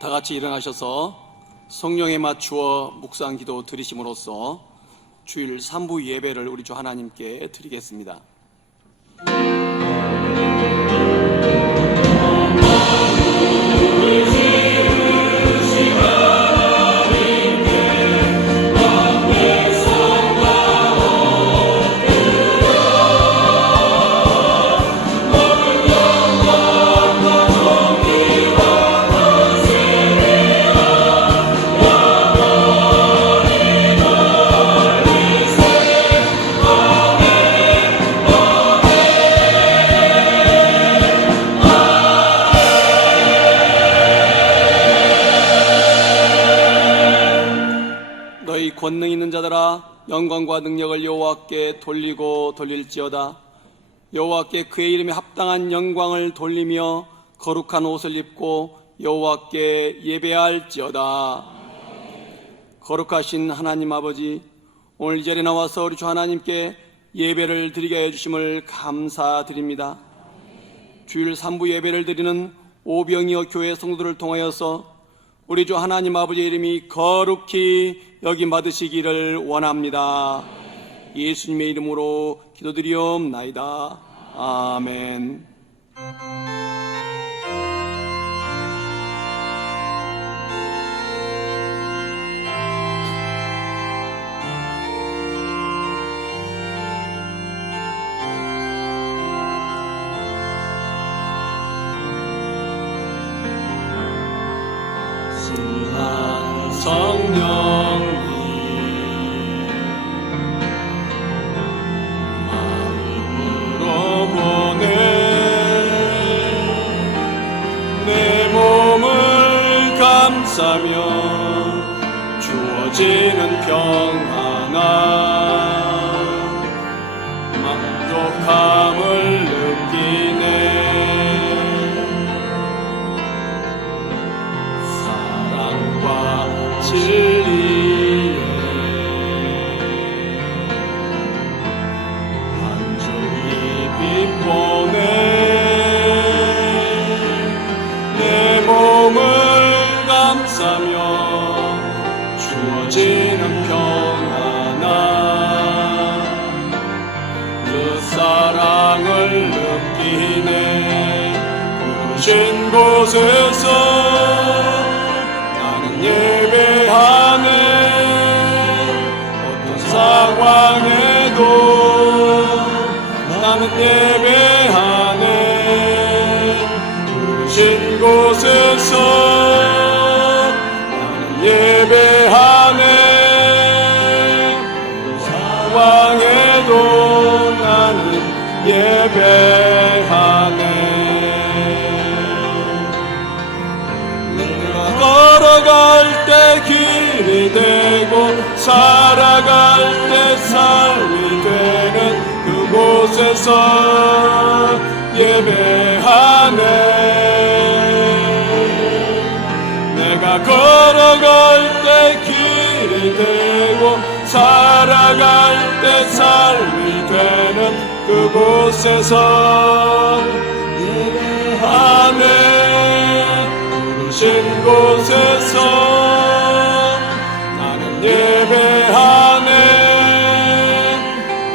다 같이 일어나셔서 성령에 맞추어 묵상기도 드리심으로써 주일 3부 예배를 우리 주 하나님께 드리겠습니다. 권능 있는 자들아, 영광과 능력을 여호와께 돌리고 돌릴지어다. 여호와께 그의 이름에 합당한 영광을 돌리며 거룩한 옷을 입고 여호와께 예배할지어다. 거룩하신 하나님 아버지, 오늘 이 자리에 나와서 우리 주 하나님께 예배를 드리게 해주심을 감사드립니다. 주일 3부 예배를 드리는 오병이어 교회 성도들을 통하여서 우리 주 하나님 아버지의 이름이 거룩히 여김받으시기를 원합니다. 예수님의 이름으로 기도드리옵나이다. 아멘. 성령님 마음으로 보내 내 몸을 감싸며 주어지는 평안함 만족함을 느끼네. 진리에 완전히 빛보네 내 몸을 감싸며 주어지는 평안함 그 사랑을 느끼네. 부르신 곳에서 예배하네. 어떤 상황에도 나는 예배하네. 부르신 곳에서 나는 예배하네. 상황에도 나는 예배하네. 걸어갈 때 길이 되고 살아갈 때 삶이 되는 그곳에서 예배하네. 내가 걸어갈 때 길이 되고 살아갈 때 삶이 되는 그곳에서 예배하네. 부르신 곳에서 나는 예배하네.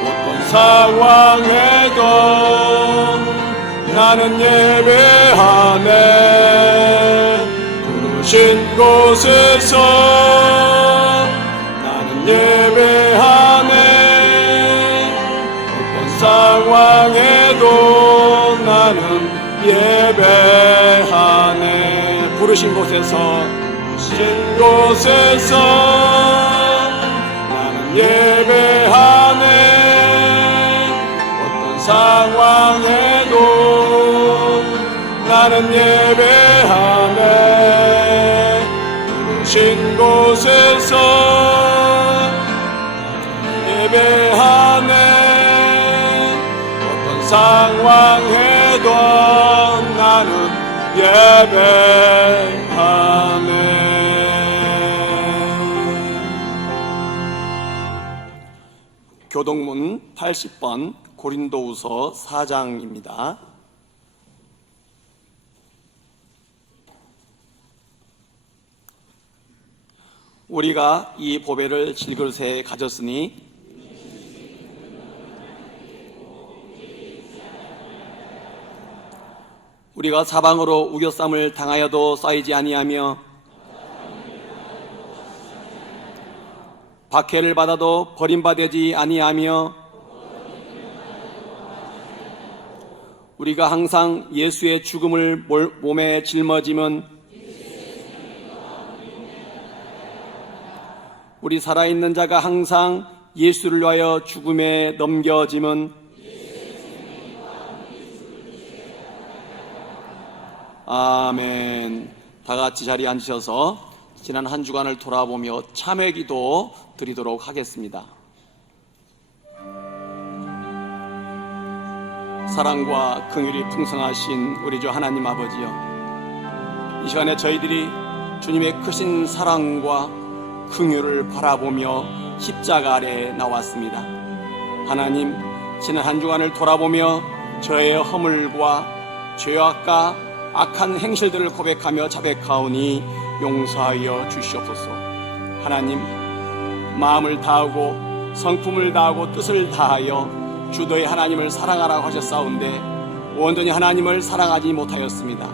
어떤 상황에도 나는 예배하네. 부르신 곳에서 나는 예배하네. 어떤 상황에도 나는 예배하네. 부르신 곳에서 나는 예배하네. 어떤 상황에도 나는 예배하네. 부르신 곳에서 예배하네. 어떤 상황에도 나는 예배하네. 교동문 80번 고린도후서 4장입니다. 우리가 이 보배를 질그릇에 가졌으니 우리가 사방으로 우겨쌈을 당하여도 쌓이지 아니하며 박해를 받아도 버림받지 아니하며 우리가 항상 예수의 죽음을 몸에 짊어지면 우리 살아있는 자가 항상 예수를 위하여 죽음에 넘겨짐은 아멘. 다 같이 자리에 앉으셔서 지난 한 주간을 돌아보며 참회 기도 드리도록 하겠습니다. 사랑과 긍휼이 풍성하신 우리 주 하나님 아버지여, 이 시간에 저희들이 주님의 크신 사랑과 긍휼을 바라보며 십자가 아래 나왔습니다. 하나님, 지난 한 주간을 돌아보며 저의 허물과 죄악과 악한 행실들을 고백하며 자백하오니 용서하여 주시옵소서. 하나님, 마음을 다하고 성품을 다하고 뜻을 다하여 주 너의 하나님을 사랑하라고 하셨사온데 온전히 하나님을 사랑하지 못하였습니다.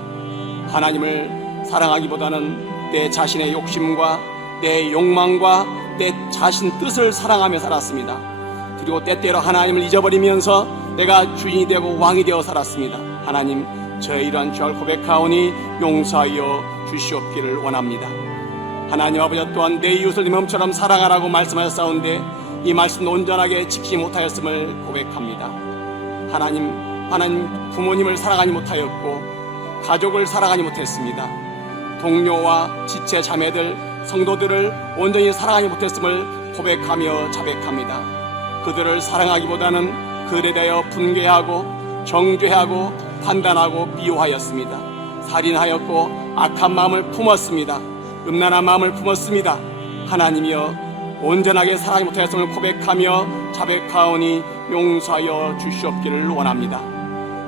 하나님을 사랑하기보다는 내 자신의 욕심과 내 욕망과 내 자신 뜻을 사랑하며 살았습니다. 그리고 때때로 하나님을 잊어버리면서 내가 주인이 되고 왕이 되어 살았습니다. 하나님, 저의 이러한 죄를 고백하오니 용서하여 주시옵기를 원합니다. 하나님 아버지 또한 내 이웃을 네 몸처럼 사랑하라고 말씀하셨사온데 이 말씀도 온전하게 지키지 못하였음을 고백합니다. 하나님 부모님을 사랑하지 못하였고 가족을 사랑하지 못했습니다. 동료와 지체 자매들 성도들을 온전히 사랑하지 못했음을 고백하며 자백합니다. 그들을 사랑하기보다는 그들에 대하여 분개하고 정죄하고 판단하고 미워하였습니다. 살인하였고 악한 마음을 품었습니다. 음란한 마음을 품었습니다. 하나님이여, 온전하게 사랑하지 못하였음을 고백하며 자백하오니 용서하여 주시옵기를 원합니다.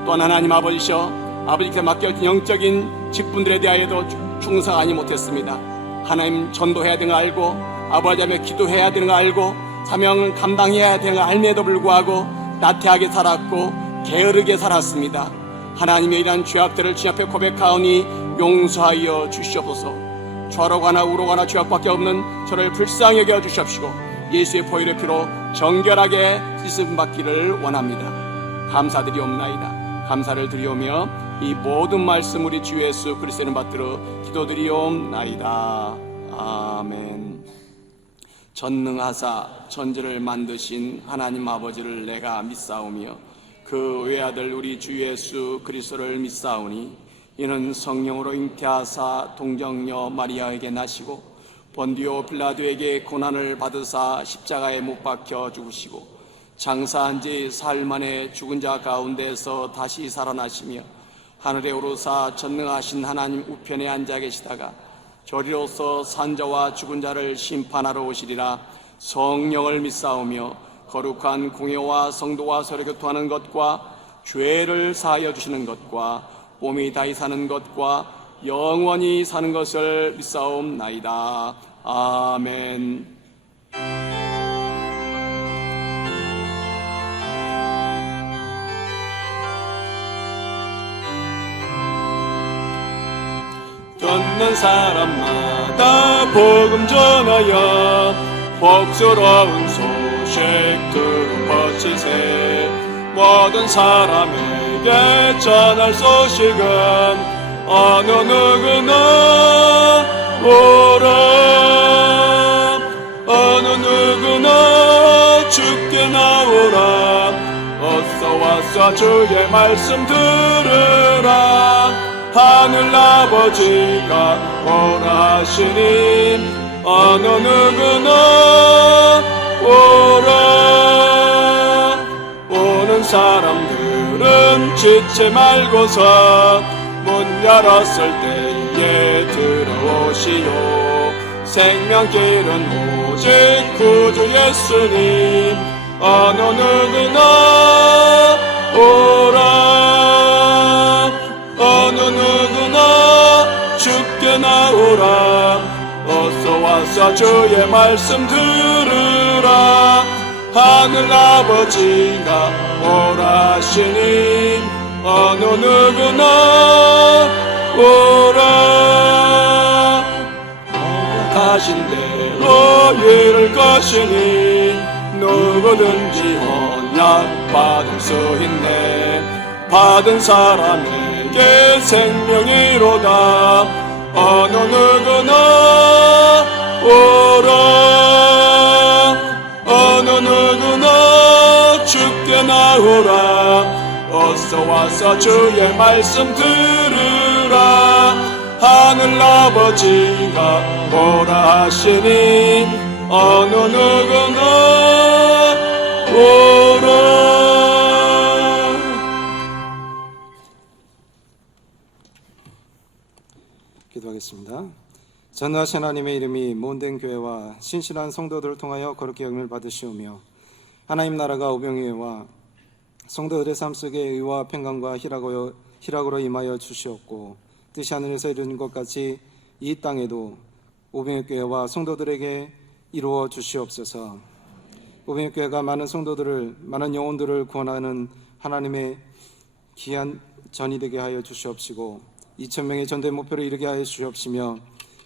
또한 하나님 아버지셔, 아버지께 맡겨진 영적인 직분들에 대하여도 충성하지 못했습니다. 하나님, 전도해야 되는 거 알고 아버지하며 기도해야 되는 거 알고 사명을 감당해야 되는 거 알매도 불구하고 나태하게 살았고 게으르게 살았습니다. 하나님의 이러한 죄악들을 주님 앞에 고백하오니 용서하여 주시옵소서. 좌로가나 우로가나 죄악밖에 없는 저를 불쌍히 여겨 주시옵시고 예수의 보혈의 피로 정결하게 씻음 받기를 원합니다. 감사드리옵나이다. 감사를 드리오며 이 모든 말씀 우리 주 예수 그리스도를 받들어 기도드리옵나이다. 아멘. 전능하사 천지를 만드신 하나님 아버지를 내가 믿사오며 그 외아들 우리 주 예수 그리스도를 믿사오니 이는 성령으로 잉태하사 동정녀 마리아에게 나시고 본디오 빌라도에게 고난을 받으사 십자가에 못 박혀 죽으시고 장사한 지 사흘 만에 죽은 자 가운데서 다시 살아나시며 하늘에 오르사 전능하신 하나님 우편에 앉아 계시다가 저리로서 산자와 죽은 자를 심판하러 오시리라. 성령을 믿사오며 거룩한 공회와 성도와 서로 교통하는 것과 죄를 사하여 주시는 것과 몸이 다히 사는 것과 영원히 사는 것을 믿사옵나이다. 아멘. 듣는 사람마다 복음 전하여 복스러운 소식 들어퍼치세. 모든 사람에게 전할 소식은 어느 누구나 오라. 어느 누구나 주께 나오라. 어서 와서 주의 말씀 들으라. 하늘 아버지가 오라 하시니 어느 누구나 오라. 오는 사람들은 지체 말고서 문 열었을 때에 들어오시오. 생명길은 오직 구주 예수님 어느 누구나 오라. 어느 누구나 주께 나오라. 어서 와서 주의 말씀 들으라. 하늘 아버지가 오라 하시니 어느 누구나 오라. 가신 대로 이룰 것이니 누구든지 언약받을 수 있네. 받은 사람에게 생명이로다. 어느 누구나 오라. 어느 누구나 주께 나오라. 어서 와서 주의 말씀 들으라. 하늘 아버지가 오라 하시니 어느 누구나 오라. 기도하겠습니다. 전능하신 하나님의 이름이 모든 교회와 신실한 성도들을 통하여 거룩히 여김을 받으시오며, 하나님 나라가 오병이어와 성도들의 삶 속에 의와 평강과 희락으로 임하여 주시옵고, 뜻이 하늘에서 이루는 것 같이 이 땅에도 오병이어 교회와 성도들에게 이루어 주시옵소서. 오병이어 교회가 많은 성도들을, 많은 영혼들을 구원하는 하나님의 귀한 전이 되게 하여 주시옵시고, 2,000명의 전도의 목표를 이루게 하여 주시옵시며,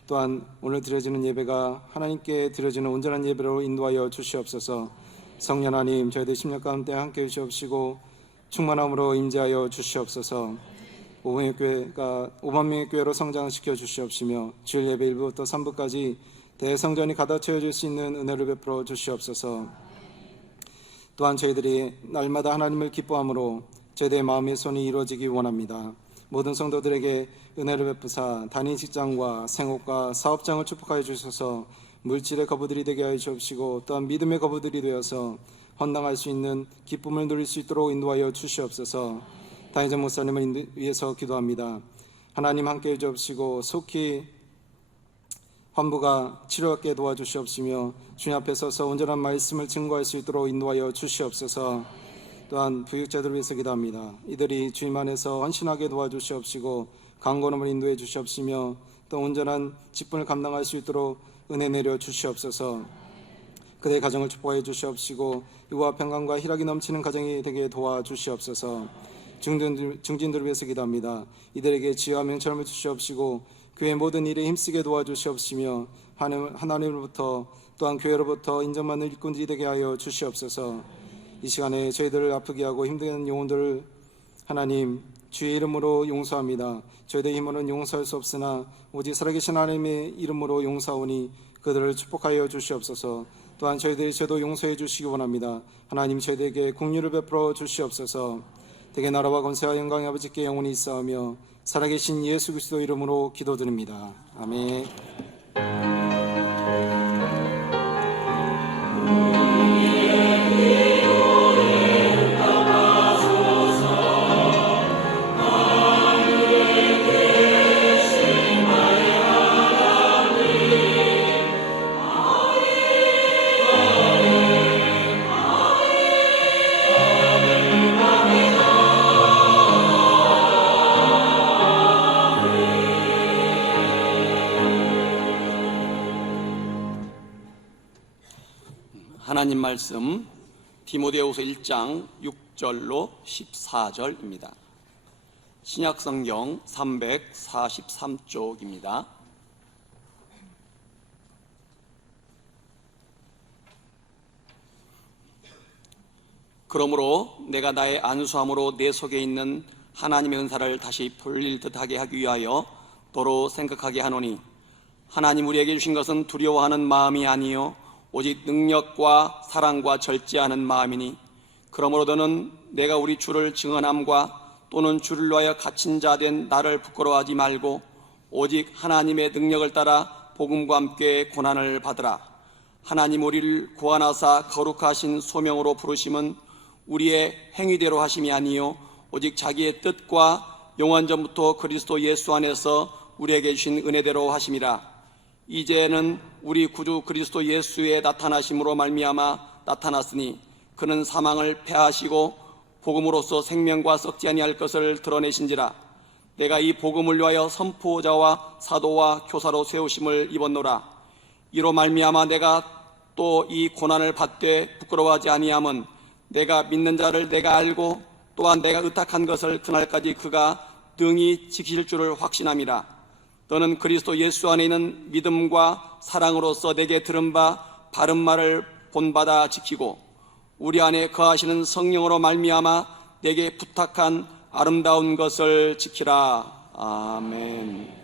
또한 오늘 드려지는 예배가 하나님께 드려지는 온전한 예배로 인도하여 주시옵소서. 성령 하나님, 저희들 심령 가운데 함께해 주시옵시고 충만함으로 임재하여 주시옵소서. 오병이어 교회가 5만 명의 교회로 성장시켜 주시옵시며, 주일 예배 1부부터 3부까지 대성전이 가득 채워질 수 있는 은혜를 베풀어 주시옵소서. 또한 저희들이 날마다 하나님을 기뻐함으로 저희들의 마음의 손이 이루어지기 원합니다. 모든 성도들에게 은혜를 베푸사 단위 직장과 생업과 사업장을 축복하여 주셔서 물질의 거부들이 되게 하여 주옵시고, 또한 믿음의 거부들이 되어서 헌당할 수 있는 기쁨을 누릴 수 있도록 인도하여 주시옵소서. 당회장 목사님을 위해서 기도합니다. 하나님 함께해 주옵시고 속히 환부가 치료받게 도와주시옵시며, 주님 앞에 서서 온전한 말씀을 증거할 수 있도록 인도하여 주시옵소서. 또한 부육자들을 위해서 기도합니다. 이들이 주님 안에서 헌신하게 도와주시옵시고 강건함을 인도해 주시옵시며, 또 온전한 직분을 감당할 수 있도록 은혜 내려 주시옵소서. 그들의 가정을 축복해 주시옵시고 의와 평강과 희락이 넘치는 가정이 되게 도와주시옵소서. 중진들을 위해서 기도합니다. 이들에게 지혜와 명철을 주시옵시고 교회 모든 일에 힘쓰게 도와주시옵시며, 하나님으로부터 또한 교회로부터 인정받는 일꾼들이 되게 하여 주시옵소서. 이 시간에 저희들을 아프게 하고 힘든 영혼들을 하나님 주의 이름으로 용서합니다. 저희들의 힘으로는 용서할 수 없으나 오직 살아계신 하나님의 이름으로 용서하오니 그들을 축복하여 주시옵소서. 또한 저희들이 저도 용서해 주시기 원합니다. 하나님 저희들에게 긍휼을 베풀어 주시옵소서. 대개 나라와 권세와 영광이 아버지께 영원히 있사오며 살아계신 예수 그리스도 이름으로 기도드립니다. 아멘. 하나님 말씀 디모데후서 1장 6절로 14절입니다. 신약성경 343쪽입니다. 그러므로 내가 나의 안수함으로 내 속에 있는 하나님의 은사를 다시 풀릴 듯하게 하기 위하여 도로 생각하게 하노니, 하나님 우리에게 주신 것은 두려워하는 마음이 아니요 오직 능력과 사랑과 절제하는 마음이니, 그러므로 너는 내가 우리 주를 증언함과 또는 주를 위하여 갇힌 자 된 나를 부끄러워하지 말고 오직 하나님의 능력을 따라 복음과 함께 고난을 받으라. 하나님 우리를 구원하사 거룩하신 소명으로 부르심은 우리의 행위대로 하심이 아니요 오직 자기의 뜻과 영원전부터 그리스도 예수 안에서 우리에게 주신 은혜대로 하심이라. 이제는 우리 구주 그리스도 예수의 나타나심으로 말미암아 나타났으니 그는 사망을 패하시고 복음으로써 생명과 썩지 아니할 것을 드러내신지라. 내가 이 복음을 위하여 선포자와 사도와 교사로 세우심을 입었노라. 이로 말미암아 내가 또 이 고난을 받되 부끄러워하지 아니함은 내가 믿는 자를 내가 알고 또한 내가 의탁한 것을 그날까지 그가 능히 지키실 줄을 확신함이라. 너는 그리스도 예수 안에 있는 믿음과 사랑으로서 내게 들은 바 바른 말을 본받아 지키고 우리 안에 거하시는 성령으로 말미암아 내게 부탁한 아름다운 것을 지키라. 아멘.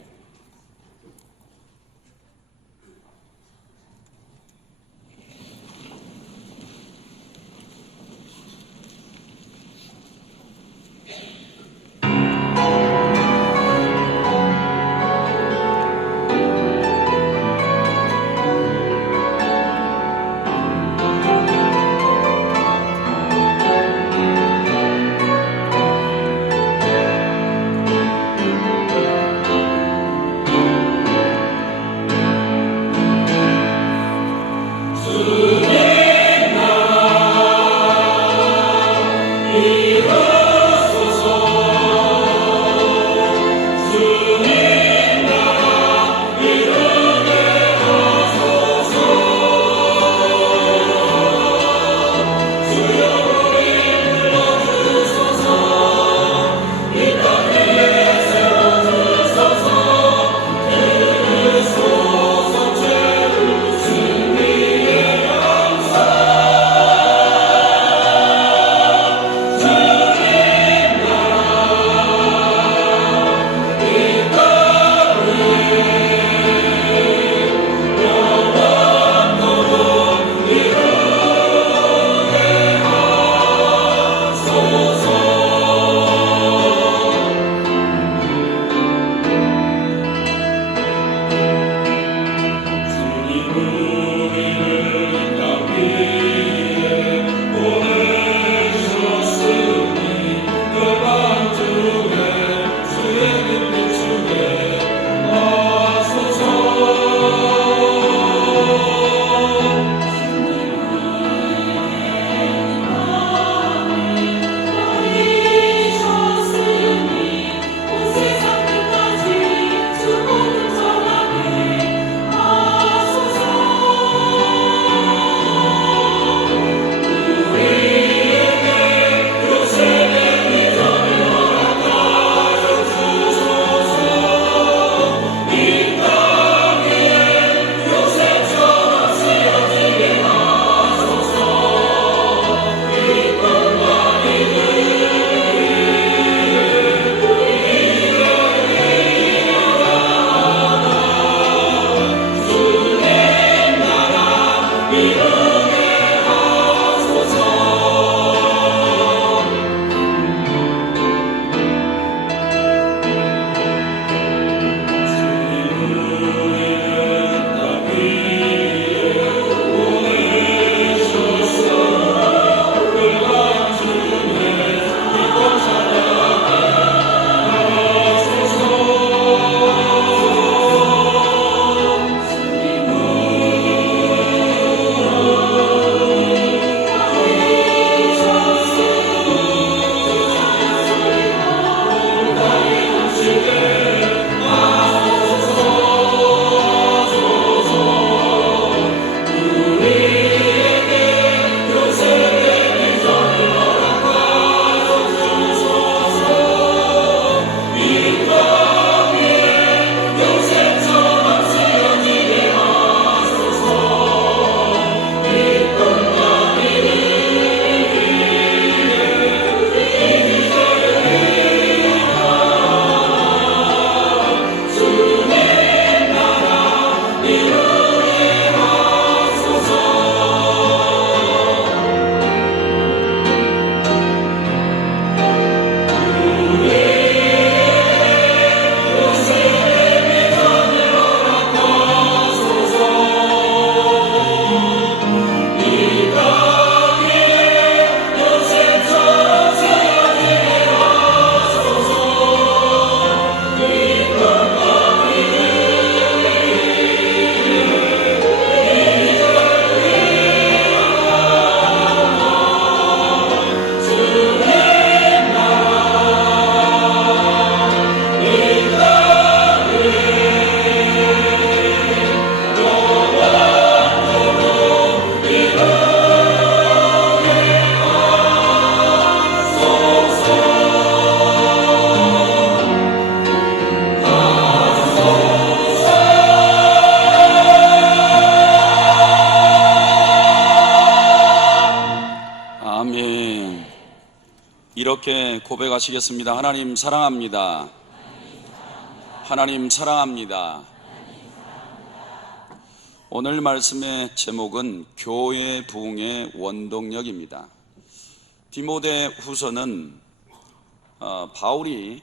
고백하시겠습니다. 하나님 사랑합니다. 하나님 사랑합니다. 오늘 말씀의 제목은 교회 부흥의 원동력입니다. 디모데 후서는 바울이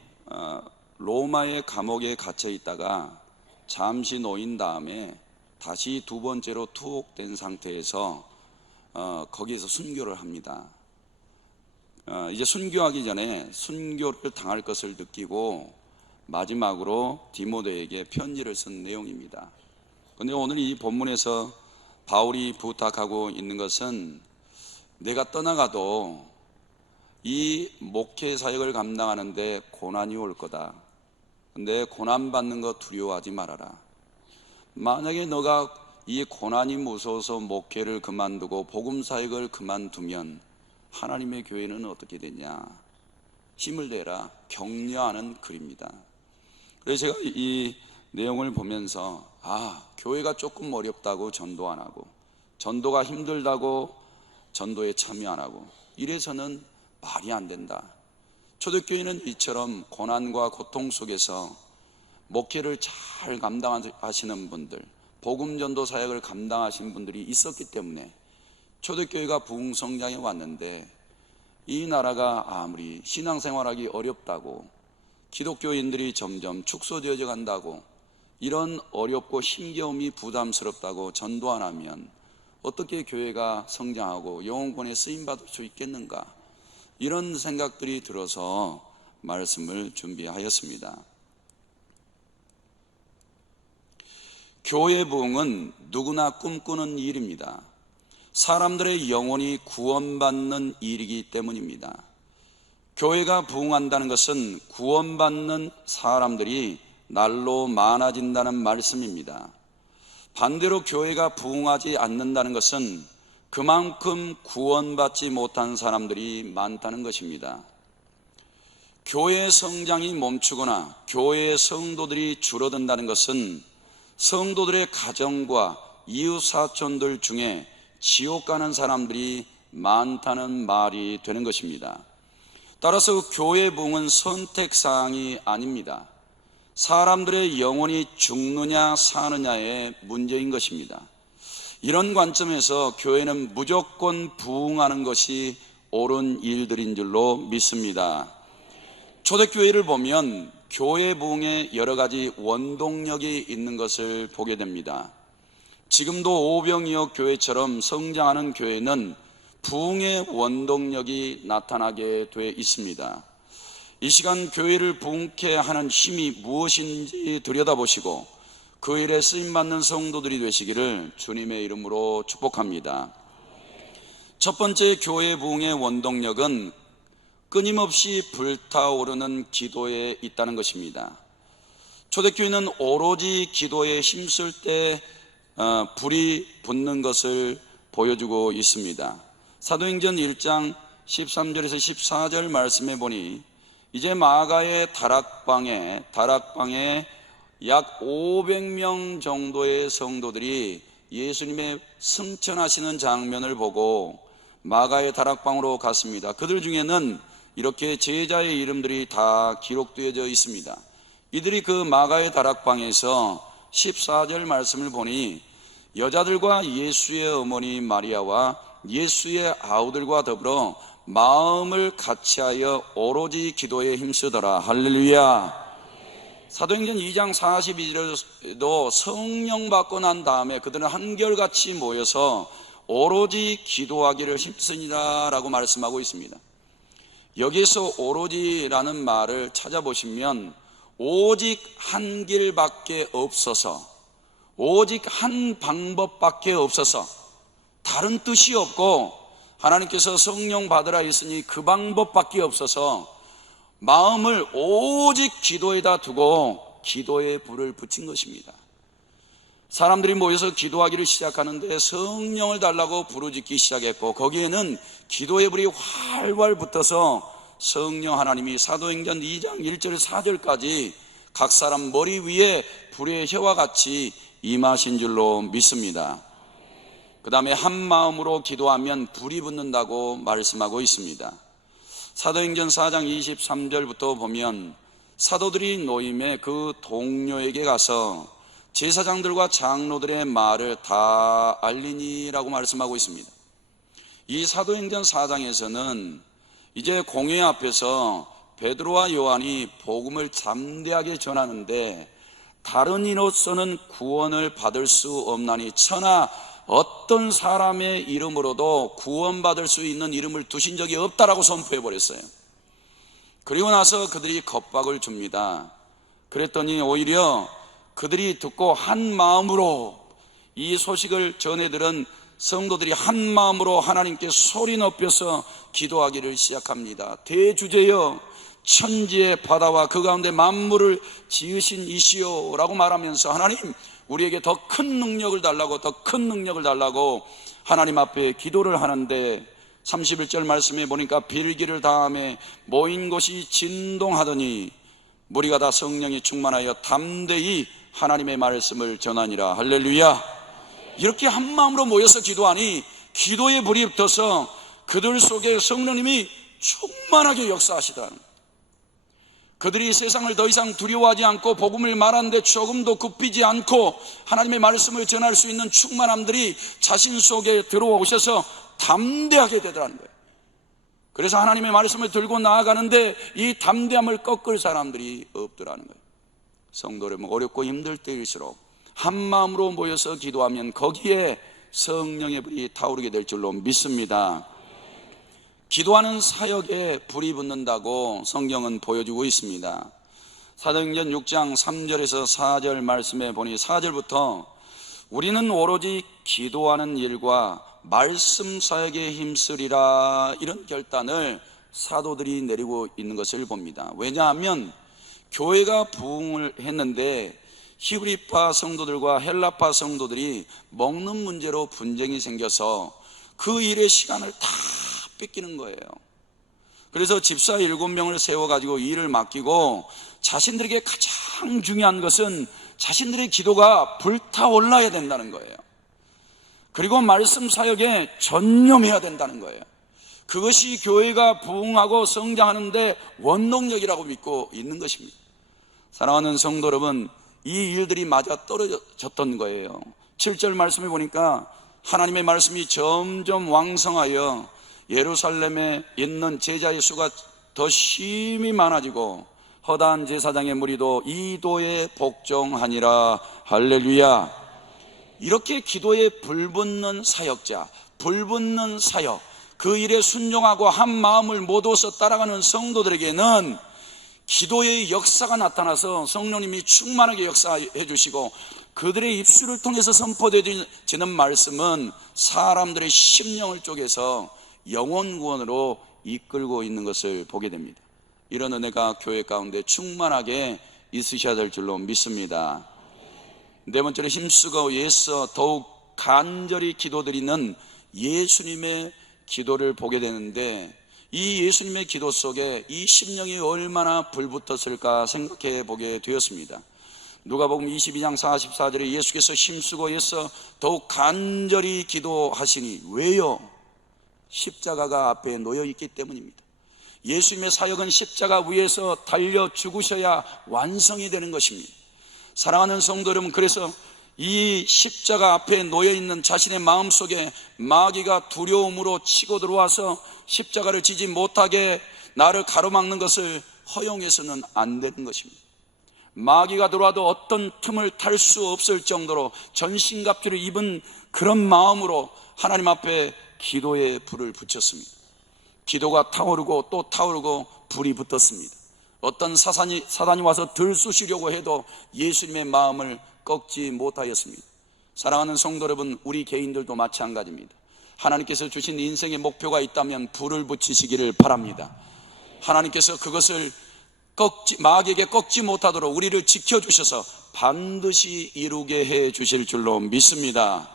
로마의 감옥에 갇혀 있다가 잠시 놓인 다음에 다시 두 번째로 투옥된 상태에서 거기에서 순교를 합니다. 이제 순교하기 전에 순교를 당할 것을 느끼고 마지막으로 디모데에게 편지를 쓴 내용입니다. 그런데 오늘 이 본문에서 바울이 부탁하고 있는 것은 내가 떠나가도 이 목회 사역을 감당하는데 고난이 올 거다. 근데 고난받는 거 두려워하지 말아라. 만약에 너가 이 고난이 무서워서 목회를 그만두고 복음 사역을 그만두면 하나님의 교회는 어떻게 되냐? 힘을 내라. 격려하는 글입니다. 그래서 제가 이 내용을 보면서 교회가 조금 어렵다고 전도 안 하고, 전도가 힘들다고 전도에 참여 안 하고, 이래서는 말이 안 된다. 초대교회는 이처럼 고난과 고통 속에서 목회를 잘 감당하시는 분들, 복음 전도 사역을 감당하신 분들이 있었기 때문에 초대교회가 부흥 성장해 왔는데, 이 나라가 아무리 신앙생활하기 어렵다고, 기독교인들이 점점 축소되어져 간다고, 이런 어렵고 힘겨움이 부담스럽다고 전도 안 하면 어떻게 교회가 성장하고 영혼권에 쓰임받을 수 있겠는가? 이런 생각들이 들어서 말씀을 준비하였습니다. 교회 부흥은 누구나 꿈꾸는 일입니다. 사람들의 영혼이 구원받는 일이기 때문입니다. 교회가 부흥한다는 것은 구원받는 사람들이 날로 많아진다는 말씀입니다. 반대로 교회가 부흥하지 않는다는 것은 그만큼 구원받지 못한 사람들이 많다는 것입니다. 교회의 성장이 멈추거나 교회의 성도들이 줄어든다는 것은 성도들의 가정과 이웃사촌들 중에 지옥 가는 사람들이 많다는 말이 되는 것입니다. 따라서 교회 부흥은 선택사항이 아닙니다. 사람들의 영혼이 죽느냐 사느냐의 문제인 것입니다. 이런 관점에서 교회는 무조건 부흥하는 것이 옳은 일들인 줄로 믿습니다. 초대교회를 보면 교회 부흥에 여러 가지 원동력이 있는 것을 보게 됩니다. 지금도 오병이어 교회처럼 성장하는 교회는 부흥의 원동력이 나타나게 돼 있습니다. 이 시간 교회를 부흥케 하는 힘이 무엇인지 들여다보시고 그 일에 쓰임받는 성도들이 되시기를 주님의 이름으로 축복합니다. 첫 번째 교회 부흥의 원동력은 끊임없이 불타오르는 기도에 있다는 것입니다. 초대교회는 오로지 기도에 힘쓸 때 불이 붙는 것을 보여주고 있습니다. 사도행전 1장 13절에서 14절 말씀해 보니 이제 마가의 다락방에 약 500명 정도의 성도들이 예수님의 승천하시는 장면을 보고 마가의 다락방으로 갔습니다. 그들 중에는 이렇게 제자의 이름들이 다 기록되어져 있습니다. 이들이 그 마가의 다락방에서 14절 말씀을 보니 여자들과 예수의 어머니 마리아와 예수의 아우들과 더불어 마음을 같이하여 오로지 기도에 힘쓰더라. 할렐루야. 사도행전 2장 42절에도 성령 받고 난 다음에 그들은 한결같이 모여서 오로지 기도하기를 힘쓰니라 라고 말씀하고 있습니다. 여기서 오로지라는 말을 찾아보시면 오직 한 길밖에 없어서, 오직 한 방법밖에 없어서, 다른 뜻이 없고 하나님께서 성령 받으라 했으니 그 방법밖에 없어서 마음을 오직 기도에다 두고 기도에 불을 붙인 것입니다. 사람들이 모여서 기도하기를 시작하는데 성령을 달라고 부르짖기 시작했고 거기에는 기도의 불이 활활 붙어서 성령 하나님이 사도행전 2장 1절 4절까지 각 사람 머리 위에 불의 혀와 같이 임하신 줄로 믿습니다. 그 다음에 한 마음으로 기도하면 불이 붙는다고 말씀하고 있습니다. 사도행전 4장 23절부터 보면 사도들이 노임에 그 동료에게 가서 제사장들과 장로들의 말을 다 알리니라고 말씀하고 있습니다. 이 사도행전 4장에서는 이제 공회 앞에서 베드로와 요한이 복음을 담대하게 전하는데 다른 이로서는 구원을 받을 수 없나니 천하 어떤 사람의 이름으로도 구원받을 수 있는 이름을 두신 적이 없다라고 선포해버렸어요. 그리고 나서 그들이 겁박을 줍니다. 그랬더니 오히려 그들이 듣고 한 마음으로 이 소식을 전해들은 성도들이 한 마음으로 하나님께 소리 높여서 기도하기를 시작합니다. 대주제여 천지의 바다와 그 가운데 만물을 지으신 이시오 라고 말하면서 하나님 우리에게 더 큰 능력을 달라고 더 큰 능력을 달라고 하나님 앞에 기도를 하는데 31절 말씀에 보니까 빌기를 다음에 모인 곳이 진동하더니 무리가 다 성령이 충만하여 담대히 하나님의 말씀을 전하니라. 할렐루야. 이렇게 한 마음으로 모여서 기도하니 기도의 불이 붙어서 그들 속에 성령님이 충만하게 역사하시더라는 거예요. 그들이 세상을 더 이상 두려워하지 않고 복음을 말하는데 조금도 굽히지 않고 하나님의 말씀을 전할 수 있는 충만함들이 자신 속에 들어오셔서 담대하게 되더라는 거예요. 그래서 하나님의 말씀을 들고 나아가는데 이 담대함을 꺾을 사람들이 없더라는 거예요. 성도 여러분, 어렵고 힘들 때일수록 한 마음으로 모여서 기도하면 거기에 성령의 불이 타오르게 될 줄로 믿습니다. 기도하는 사역에 불이 붙는다고 성경은 보여주고 있습니다. 사도행전 6장 3절에서 4절 말씀에 보니 4절부터 우리는 오로지 기도하는 일과 말씀 사역에 힘쓰리라 이런 결단을 사도들이 내리고 있는 것을 봅니다. 왜냐하면 교회가 부흥을 했는데 히브리파 성도들과 헬라파 성도들이 먹는 문제로 분쟁이 생겨서 그 일의 시간을 다 뺏기는 거예요. 그래서 집사 7명을 세워가지고 일을 맡기고 자신들에게 가장 중요한 것은 자신들의 기도가 불타올라야 된다는 거예요. 그리고 말씀 사역에 전념해야 된다는 거예요. 그것이 교회가 부흥하고 성장하는데 원동력이라고 믿고 있는 것입니다. 사랑하는 성도 여러분, 이 일들이 맞아 떨어졌던 거예요. 7절 말씀에 보니까 하나님의 말씀이 점점 왕성하여 예루살렘에 있는 제자의 수가 더 심히 많아지고 허다한 제사장의 무리도 이 도에 복종하니라. 할렐루야. 이렇게 기도에 불붙는 사역자, 불붙는 사역, 그 일에 순종하고 한 마음을 모두서 따라가는 성도들에게는 기도의 역사가 나타나서 성령님이 충만하게 역사해 주시고 그들의 입술을 통해서 선포되어지는 말씀은 사람들의 심령을 쪼개서 영혼 구원으로 이끌고 있는 것을 보게 됩니다. 이런 은혜가 교회 가운데 충만하게 있으셔야 될 줄로 믿습니다. 네 번째로 힘쓰고 애써 더욱 간절히 기도드리는 예수님의 기도를 보게 되는데 이 예수님의 기도 속에 이 심령이 얼마나 불붙었을까 생각해 보게 되었습니다. 누가복음 22장 44절에 예수께서 힘쓰고 애써 더욱 간절히 기도하시니 왜요? 십자가가 앞에 놓여 있기 때문입니다. 예수님의 사역은 십자가 위에서 달려 죽으셔야 완성이 되는 것입니다. 사랑하는 성도 여러분, 그래서 이 십자가 앞에 놓여 있는 자신의 마음속에 마귀가 두려움으로 치고 들어와서 십자가를 지지 못하게 나를 가로막는 것을 허용해서는 안 되는 것입니다. 마귀가 들어와도 어떤 틈을 탈 수 없을 정도로 전신갑주를 입은 그런 마음으로 하나님 앞에 기도에 불을 붙였습니다. 기도가 타오르고 또 타오르고 불이 붙었습니다. 어떤 사단이 와서 들쑤시려고 해도 예수님의 마음을 꺾지 못하였습니다. 사랑하는 성도 여러분, 우리 개인들도 마찬가지입니다. 하나님께서 주신 인생의 목표가 있다면 불을 붙이시기를 바랍니다. 하나님께서 그것을 마귀에게 꺾지 못하도록 우리를 지켜주셔서 반드시 이루게 해 주실 줄로 믿습니다.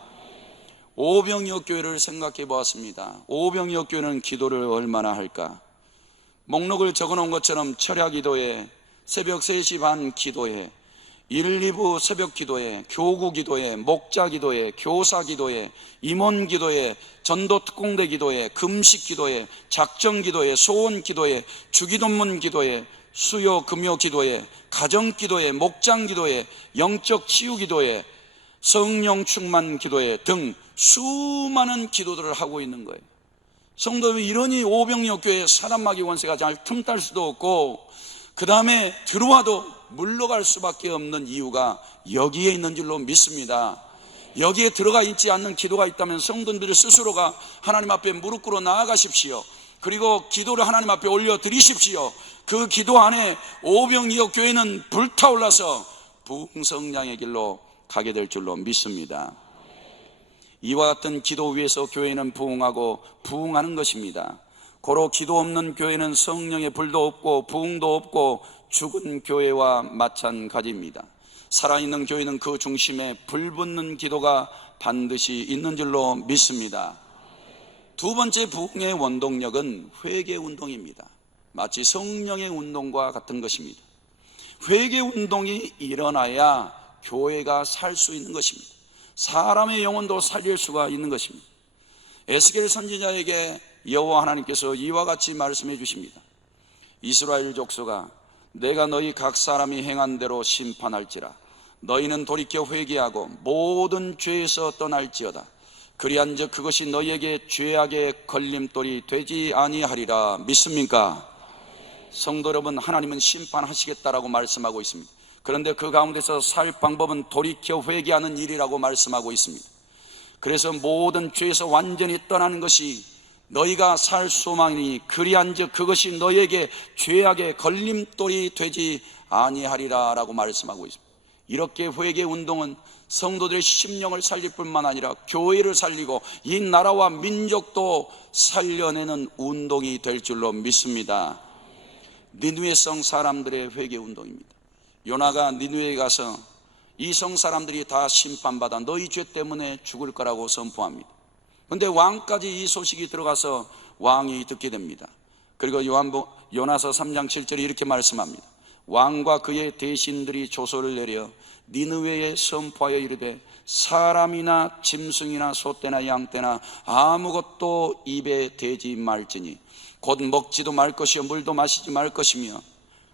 오병이어 교회를 생각해 보았습니다. 오병이어 교회는 기도를 얼마나 할까? 목록을 적어놓은 것처럼 철야 기도회, 새벽 3시 반 기도회, 1, 2부 새벽 기도회, 교구 기도회, 목자 기도회, 교사 기도회, 임원 기도회, 전도 특공대 기도회, 금식 기도회, 작정 기도회, 소원 기도회, 주기도문 기도회, 수요 금요 기도회, 가정 기도회, 목장 기도회, 영적 치유 기도회, 성령 충만 기도회 등 수많은 기도들을 하고 있는 거예요. 성도들이 이러니 오병이어 교회 사람마귀 원세가 잘 틈탈 수도 없고, 그 다음에 들어와도 물러갈 수밖에 없는 이유가 여기에 있는 줄로 믿습니다. 여기에 들어가 있지 않는 기도가 있다면 성도들 스스로가 하나님 앞에 무릎 꿇어 나아가십시오. 그리고 기도를 하나님 앞에 올려드리십시오. 그 기도 안에 오병이어 교회는 불타올라서 부흥성량의 길로 가게 될 줄로 믿습니다. 이와 같은 기도 위에서 교회는 부흥하고 부흥하는 것입니다. 고로 기도 없는 교회는 성령의 불도 없고 부흥도 없고 죽은 교회와 마찬가지입니다. 살아있는 교회는 그 중심에 불붙는 기도가 반드시 있는 줄로 믿습니다. 두 번째 부흥의 원동력은 회개 운동입니다. 마치 성령의 운동과 같은 것입니다. 회개 운동이 일어나야 교회가 살 수 있는 것입니다. 사람의 영혼도 살릴 수가 있는 것입니다. 에스겔 선지자에게 여호와 하나님께서 이와 같이 말씀해 주십니다. 이스라엘 족속아, 내가 너희 각 사람이 행한 대로 심판할지라. 너희는 돌이켜 회개하고 모든 죄에서 떠날지어다. 그리한즉 그것이 너희에게 죄악의 걸림돌이 되지 아니하리라. 믿습니까? 성도 여러분, 하나님은 심판하시겠다라고 말씀하고 있습니다. 그런데 그 가운데서 살 방법은 돌이켜 회개하는 일이라고 말씀하고 있습니다. 그래서 모든 죄에서 완전히 떠나는 것이 너희가 살 소망이니, 그리한즉 그것이 너희에게 죄악의 걸림돌이 되지 아니하리라 라고 말씀하고 있습니다. 이렇게 회개 운동은 성도들의 심령을 살릴 뿐만 아니라 교회를 살리고 이 나라와 민족도 살려내는 운동이 될 줄로 믿습니다. 니느웨 성 사람들의 회개 운동입니다. 요나가 니느웨에 가서 이 성 사람들이 다 심판받아 너희 죄 때문에 죽을 거라고 선포합니다. 그런데 왕까지 이 소식이 들어가서 왕이 듣게 됩니다. 그리고 요나서 3장 7절에 이렇게 말씀합니다. 왕과 그의 대신들이 조서를 내려 니느웨에 선포하여 이르되 사람이나 짐승이나 소떼나 양떼나 아무것도 입에 대지 말지니 곧 먹지도 말 것이요 물도 마시지 말 것이며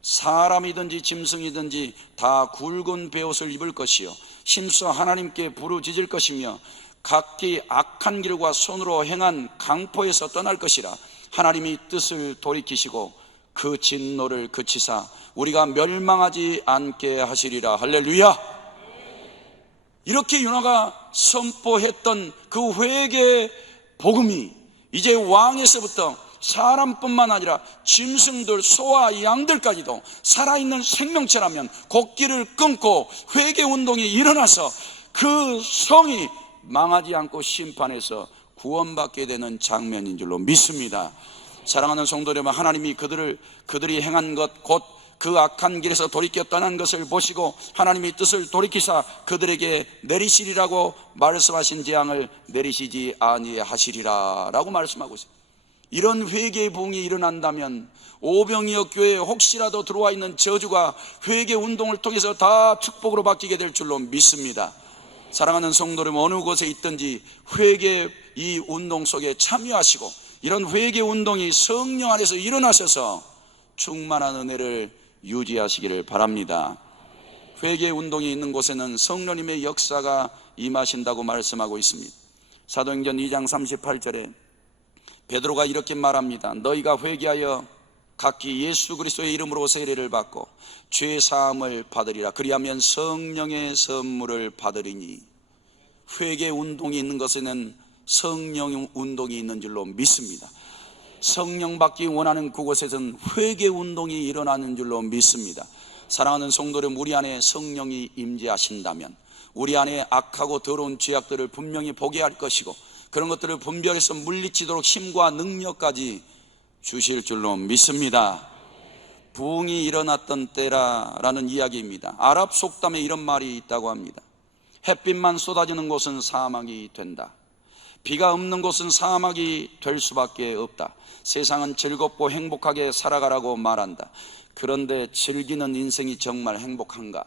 사람이든지 짐승이든지 다 굵은 베옷을 입을 것이요 힘써 하나님께 부르짖을 것이며 각기 악한 길과 손으로 행한 강포에서 떠날 것이라. 하나님이 뜻을 돌이키시고 그 진노를 그치사 우리가 멸망하지 않게 하시리라. 할렐루야. 이렇게 요나가 선포했던 그 회개 복음이 이제 왕에서부터 사람뿐만 아니라 짐승들, 소와 양들까지도 살아있는 생명체라면 곡기를 끊고 회개 운동이 일어나서 그 성이 망하지 않고 심판해서 구원받게 되는 장면인 줄로 믿습니다. 사랑하는 성도 여러분, 하나님이 그들이 행한 것 곧 그 악한 길에서 돌이켜 떠난 것을 보시고 하나님이 뜻을 돌이키사 그들에게 내리시리라고 말씀하신 재앙을 내리시지 아니하시리라 라고 말씀하고 있습니다. 이런 회개의 부흥이 일어난다면 오병이어 교회에 혹시라도 들어와 있는 저주가 회개 운동을 통해서 다 축복으로 바뀌게 될 줄로 믿습니다. 사랑하는 성도 여러분, 어느 곳에 있든지 회개 이 운동 속에 참여하시고 이런 회개 운동이 성령 안에서 일어나셔서 충만한 은혜를 유지하시기를 바랍니다. 회개 운동이 있는 곳에는 성령님의 역사가 임하신다고 말씀하고 있습니다. 사도행전 2장 38절에 베드로가 이렇게 말합니다. 너희가 회개하여 각기 예수 그리스도의 이름으로 세례를 받고 죄 사함을 받으리라. 그리하면 성령의 선물을 받으리니. 회개 운동이 있는 것에는 성령 운동이 있는 줄로 믿습니다. 성령 받기 원하는 그곳에서는 회개 운동이 일어나는 줄로 믿습니다. 사랑하는 성도들, 우리 안에 성령이 임재하신다면 우리 안에 악하고 더러운 죄악들을 분명히 보게 할 것이고 그런 것들을 분별해서 물리치도록 힘과 능력까지 주실 줄로 믿습니다. 부흥이 일어났던 때라라는 이야기입니다. 아랍 속담에 이런 말이 있다고 합니다. 햇빛만 쏟아지는 곳은 사막이 된다. 비가 없는 곳은 사막이 될 수밖에 없다. 세상은 즐겁고 행복하게 살아가라고 말한다. 그런데 즐기는 인생이 정말 행복한가?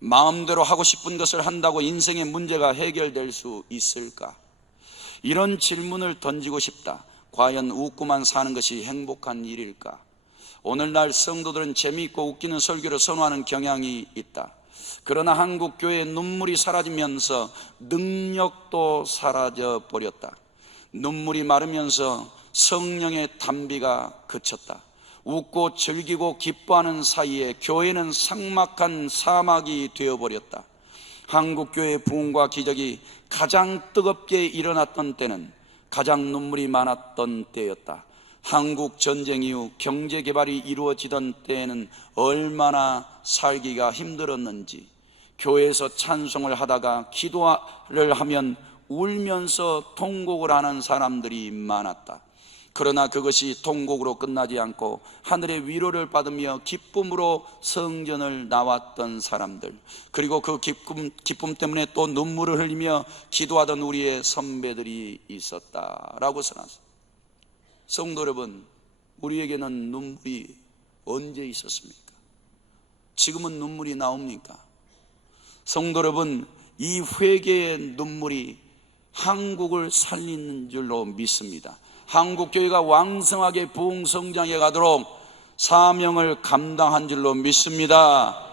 마음대로 하고 싶은 것을 한다고 인생의 문제가 해결될 수 있을까? 이런 질문을 던지고 싶다. 과연 웃고만 사는 것이 행복한 일일까? 오늘날 성도들은 재미있고 웃기는 설교를 선호하는 경향이 있다. 그러나 한국 교회의 눈물이 사라지면서 능력도 사라져 버렸다. 눈물이 마르면서 성령의 단비가 그쳤다. 웃고 즐기고 기뻐하는 사이에 교회는 삭막한 사막이 되어버렸다. 한국교회의 부흥과 기적이 가장 뜨겁게 일어났던 때는 가장 눈물이 많았던 때였다. 한국 전쟁 이후 경제 개발이 이루어지던 때에는 얼마나 살기가 힘들었는지, 교회에서 찬송을 하다가 기도를 하면 울면서 통곡을 하는 사람들이 많았다. 그러나 그것이 통곡으로 끝나지 않고 하늘의 위로를 받으며 기쁨으로 성전을 나왔던 사람들, 그리고 그 기쁨 때문에 또 눈물을 흘리며 기도하던 우리의 선배들이 있었다라고 전하셨습니다. 성도 여러분, 우리에게는 눈물이 언제 있었습니까? 지금은 눈물이 나옵니까? 성도 여러분, 이 회개의 눈물이 한국을 살리는 줄로 믿습니다. 한국교회가 왕성하게 부흥 성장해 가도록 사명을 감당한 줄로 믿습니다.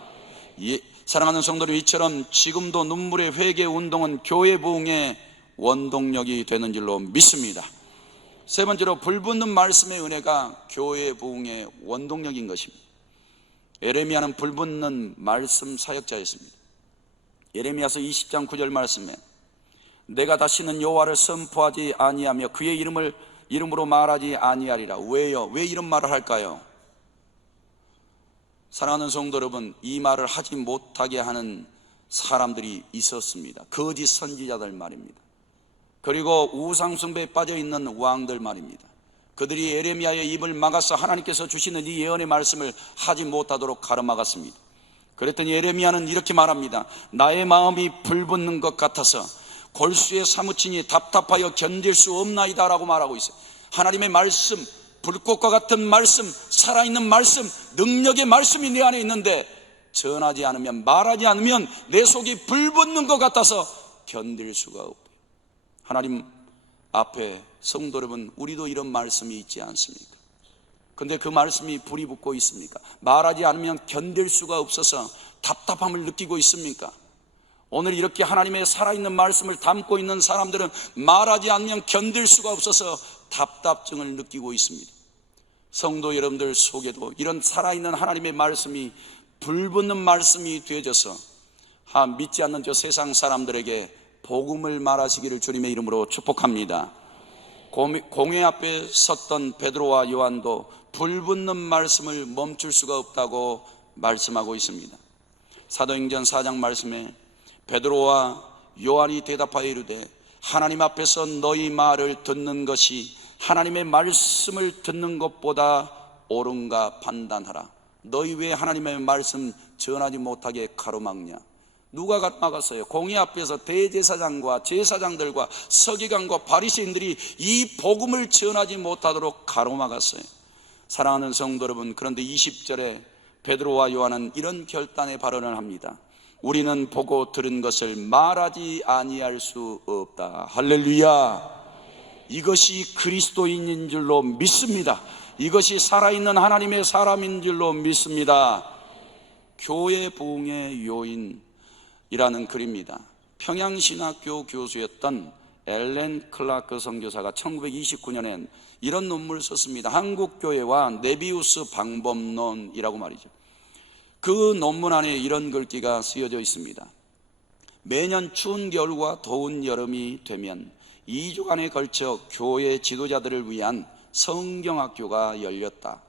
사랑하는 성도들, 이처럼 지금도 눈물의 회개 운동은 교회 부흥의 원동력이 되는 줄로 믿습니다. 세 번째로, 불붙는 말씀의 은혜가 교회 부흥의 원동력인 것입니다. 예레미야는 불붙는 말씀 사역자였습니다. 예레미야서 20장 9절 말씀에 내가 다시는 여호와를 선포하지 아니하며 그의 이름으로 말하지 아니하리라. 왜요? 왜 이런 말을 할까요? 사랑하는 성도 여러분, 이 말을 하지 못하게 하는 사람들이 있었습니다. 거짓 선지자들 말입니다. 그리고 우상숭배에 빠져있는 왕들 말입니다. 그들이 예레미야의 입을 막아서 하나님께서 주시는 이 예언의 말씀을 하지 못하도록 가로막았습니다. 그랬더니 예레미야는 이렇게 말합니다. 나의 마음이 불붙는 것 같아서 골수에 사무치니 답답하여 견딜 수 없나이다 라고 말하고 있어요. 하나님의 말씀, 불꽃과 같은 말씀, 살아있는 말씀, 능력의 말씀이 내 안에 있는데 전하지 않으면, 말하지 않으면 내 속이 불붙는 것 같아서 견딜 수가 없고요. 하나님 앞에 성도 여러분, 우리도 이런 말씀이 있지 않습니까? 근데 그 말씀이 불이 붙고 있습니까? 말하지 않으면 견딜 수가 없어서 답답함을 느끼고 있습니까? 오늘 이렇게 하나님의 살아있는 말씀을 담고 있는 사람들은 말하지 않으면 견딜 수가 없어서 답답증을 느끼고 있습니다. 성도 여러분들 속에도 이런 살아있는 하나님의 말씀이 불붙는 말씀이 되어져서 믿지 않는 저 세상 사람들에게 복음을 말하시기를 주님의 이름으로 축복합니다. 공회 앞에 섰던 베드로와 요한도 불붙는 말씀을 멈출 수가 없다고 말씀하고 있습니다. 사도행전 4장 말씀에 베드로와 요한이 대답하여 이르되 하나님 앞에서 너희 말을 듣는 것이 하나님의 말씀을 듣는 것보다 옳은가 판단하라. 너희 왜 하나님의 말씀 전하지 못하게 가로막냐? 누가 가로막았어요? 공회 앞에서 대제사장과 제사장들과 서기관과 바리새인들이 이 복음을 전하지 못하도록 가로막았어요. 사랑하는 성도 여러분, 그런데 20절에 베드로와 요한은 이런 결단의 발언을 합니다. 우리는 보고 들은 것을 말하지 아니할 수 없다. 할렐루야. 이것이 그리스도인인 줄로 믿습니다. 이것이 살아있는 하나님의 사람인 줄로 믿습니다. 교회 부흥의 요인이라는 글입니다. 평양신학교 교수였던 엘렌 클라크 선교사가 1929년엔 이런 논문을 썼습니다. 한국교회와 네비우스 방법론이라고 말이죠. 그 논문 안에 이런 글귀가 쓰여져 있습니다. 매년 추운 겨울과 더운 여름이 되면 2주간에 걸쳐 교회 지도자들을 위한 성경학교가 열렸다.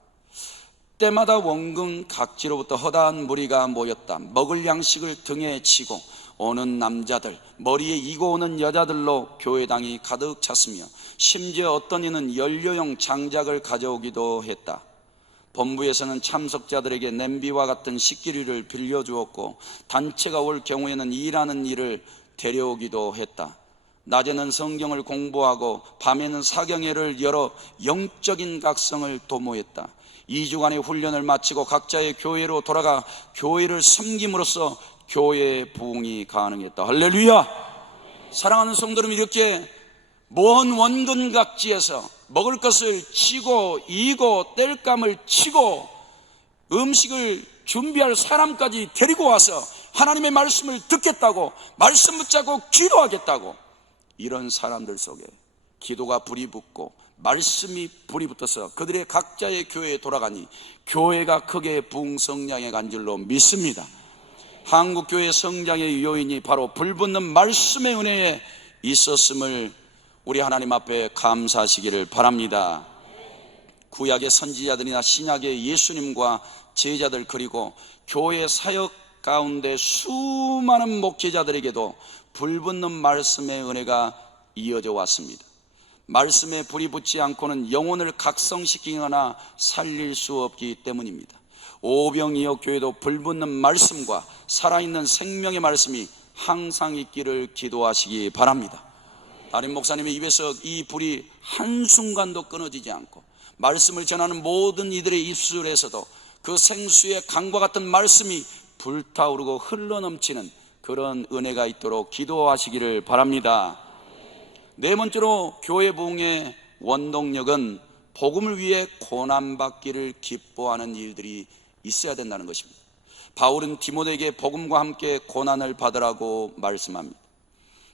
때마다 원근 각지로부터 허다한 무리가 모였다. 먹을 양식을 등에 지고 오는 남자들, 머리에 이고 오는 여자들로 교회당이 가득 찼으며 심지어 어떤 이는 연료용 장작을 가져오기도 했다. 본부에서는 참석자들에게 냄비와 같은 식기류를 빌려주었고 단체가 올 경우에는 일하는 일을 데려오기도 했다. 낮에는 성경을 공부하고 밤에는 사경회를 열어 영적인 각성을 도모했다. 2주간의 훈련을 마치고 각자의 교회로 돌아가 교회를 섬김으로써 교회의 부흥이 가능했다. 할렐루야. 사랑하는 성도 여러분, 이렇게 먼 원근각지에서 먹을 것을 치고 이고 땔감을 치고 음식을 준비할 사람까지 데리고 와서 하나님의 말씀을 듣겠다고, 말씀 붙잡고 기도하겠다고, 이런 사람들 속에 기도가 불이 붙고 말씀이 불이 붙어서 그들의 각자의 교회에 돌아가니 교회가 크게 부흥성장해 간 줄로 믿습니다. 한국교회 성장의 요인이 바로 불붙는 말씀의 은혜에 있었음을 우리 하나님 앞에 감사하시기를 바랍니다. 구약의 선지자들이나 신약의 예수님과 제자들, 그리고 교회 사역 가운데 수많은 목회자들에게도 불붙는 말씀의 은혜가 이어져 왔습니다. 말씀에 불이 붙지 않고는 영혼을 각성시키거나 살릴 수 없기 때문입니다. 오병이어 교회도 불붙는 말씀과 살아있는 생명의 말씀이 항상 있기를 기도하시기 바랍니다. 담임 목사님의 입에서 이 불이 한순간도 끊어지지 않고 말씀을 전하는 모든 이들의 입술에서도 그 생수의 강과 같은 말씀이 불타오르고 흘러넘치는 그런 은혜가 있도록 기도하시기를 바랍니다. 네 번째로 교회 부흥의 원동력은 복음을 위해 고난받기를 기뻐하는 일들이 있어야 된다는 것입니다. 바울은 디모데에게 복음과 함께 고난을 받으라고 말씀합니다.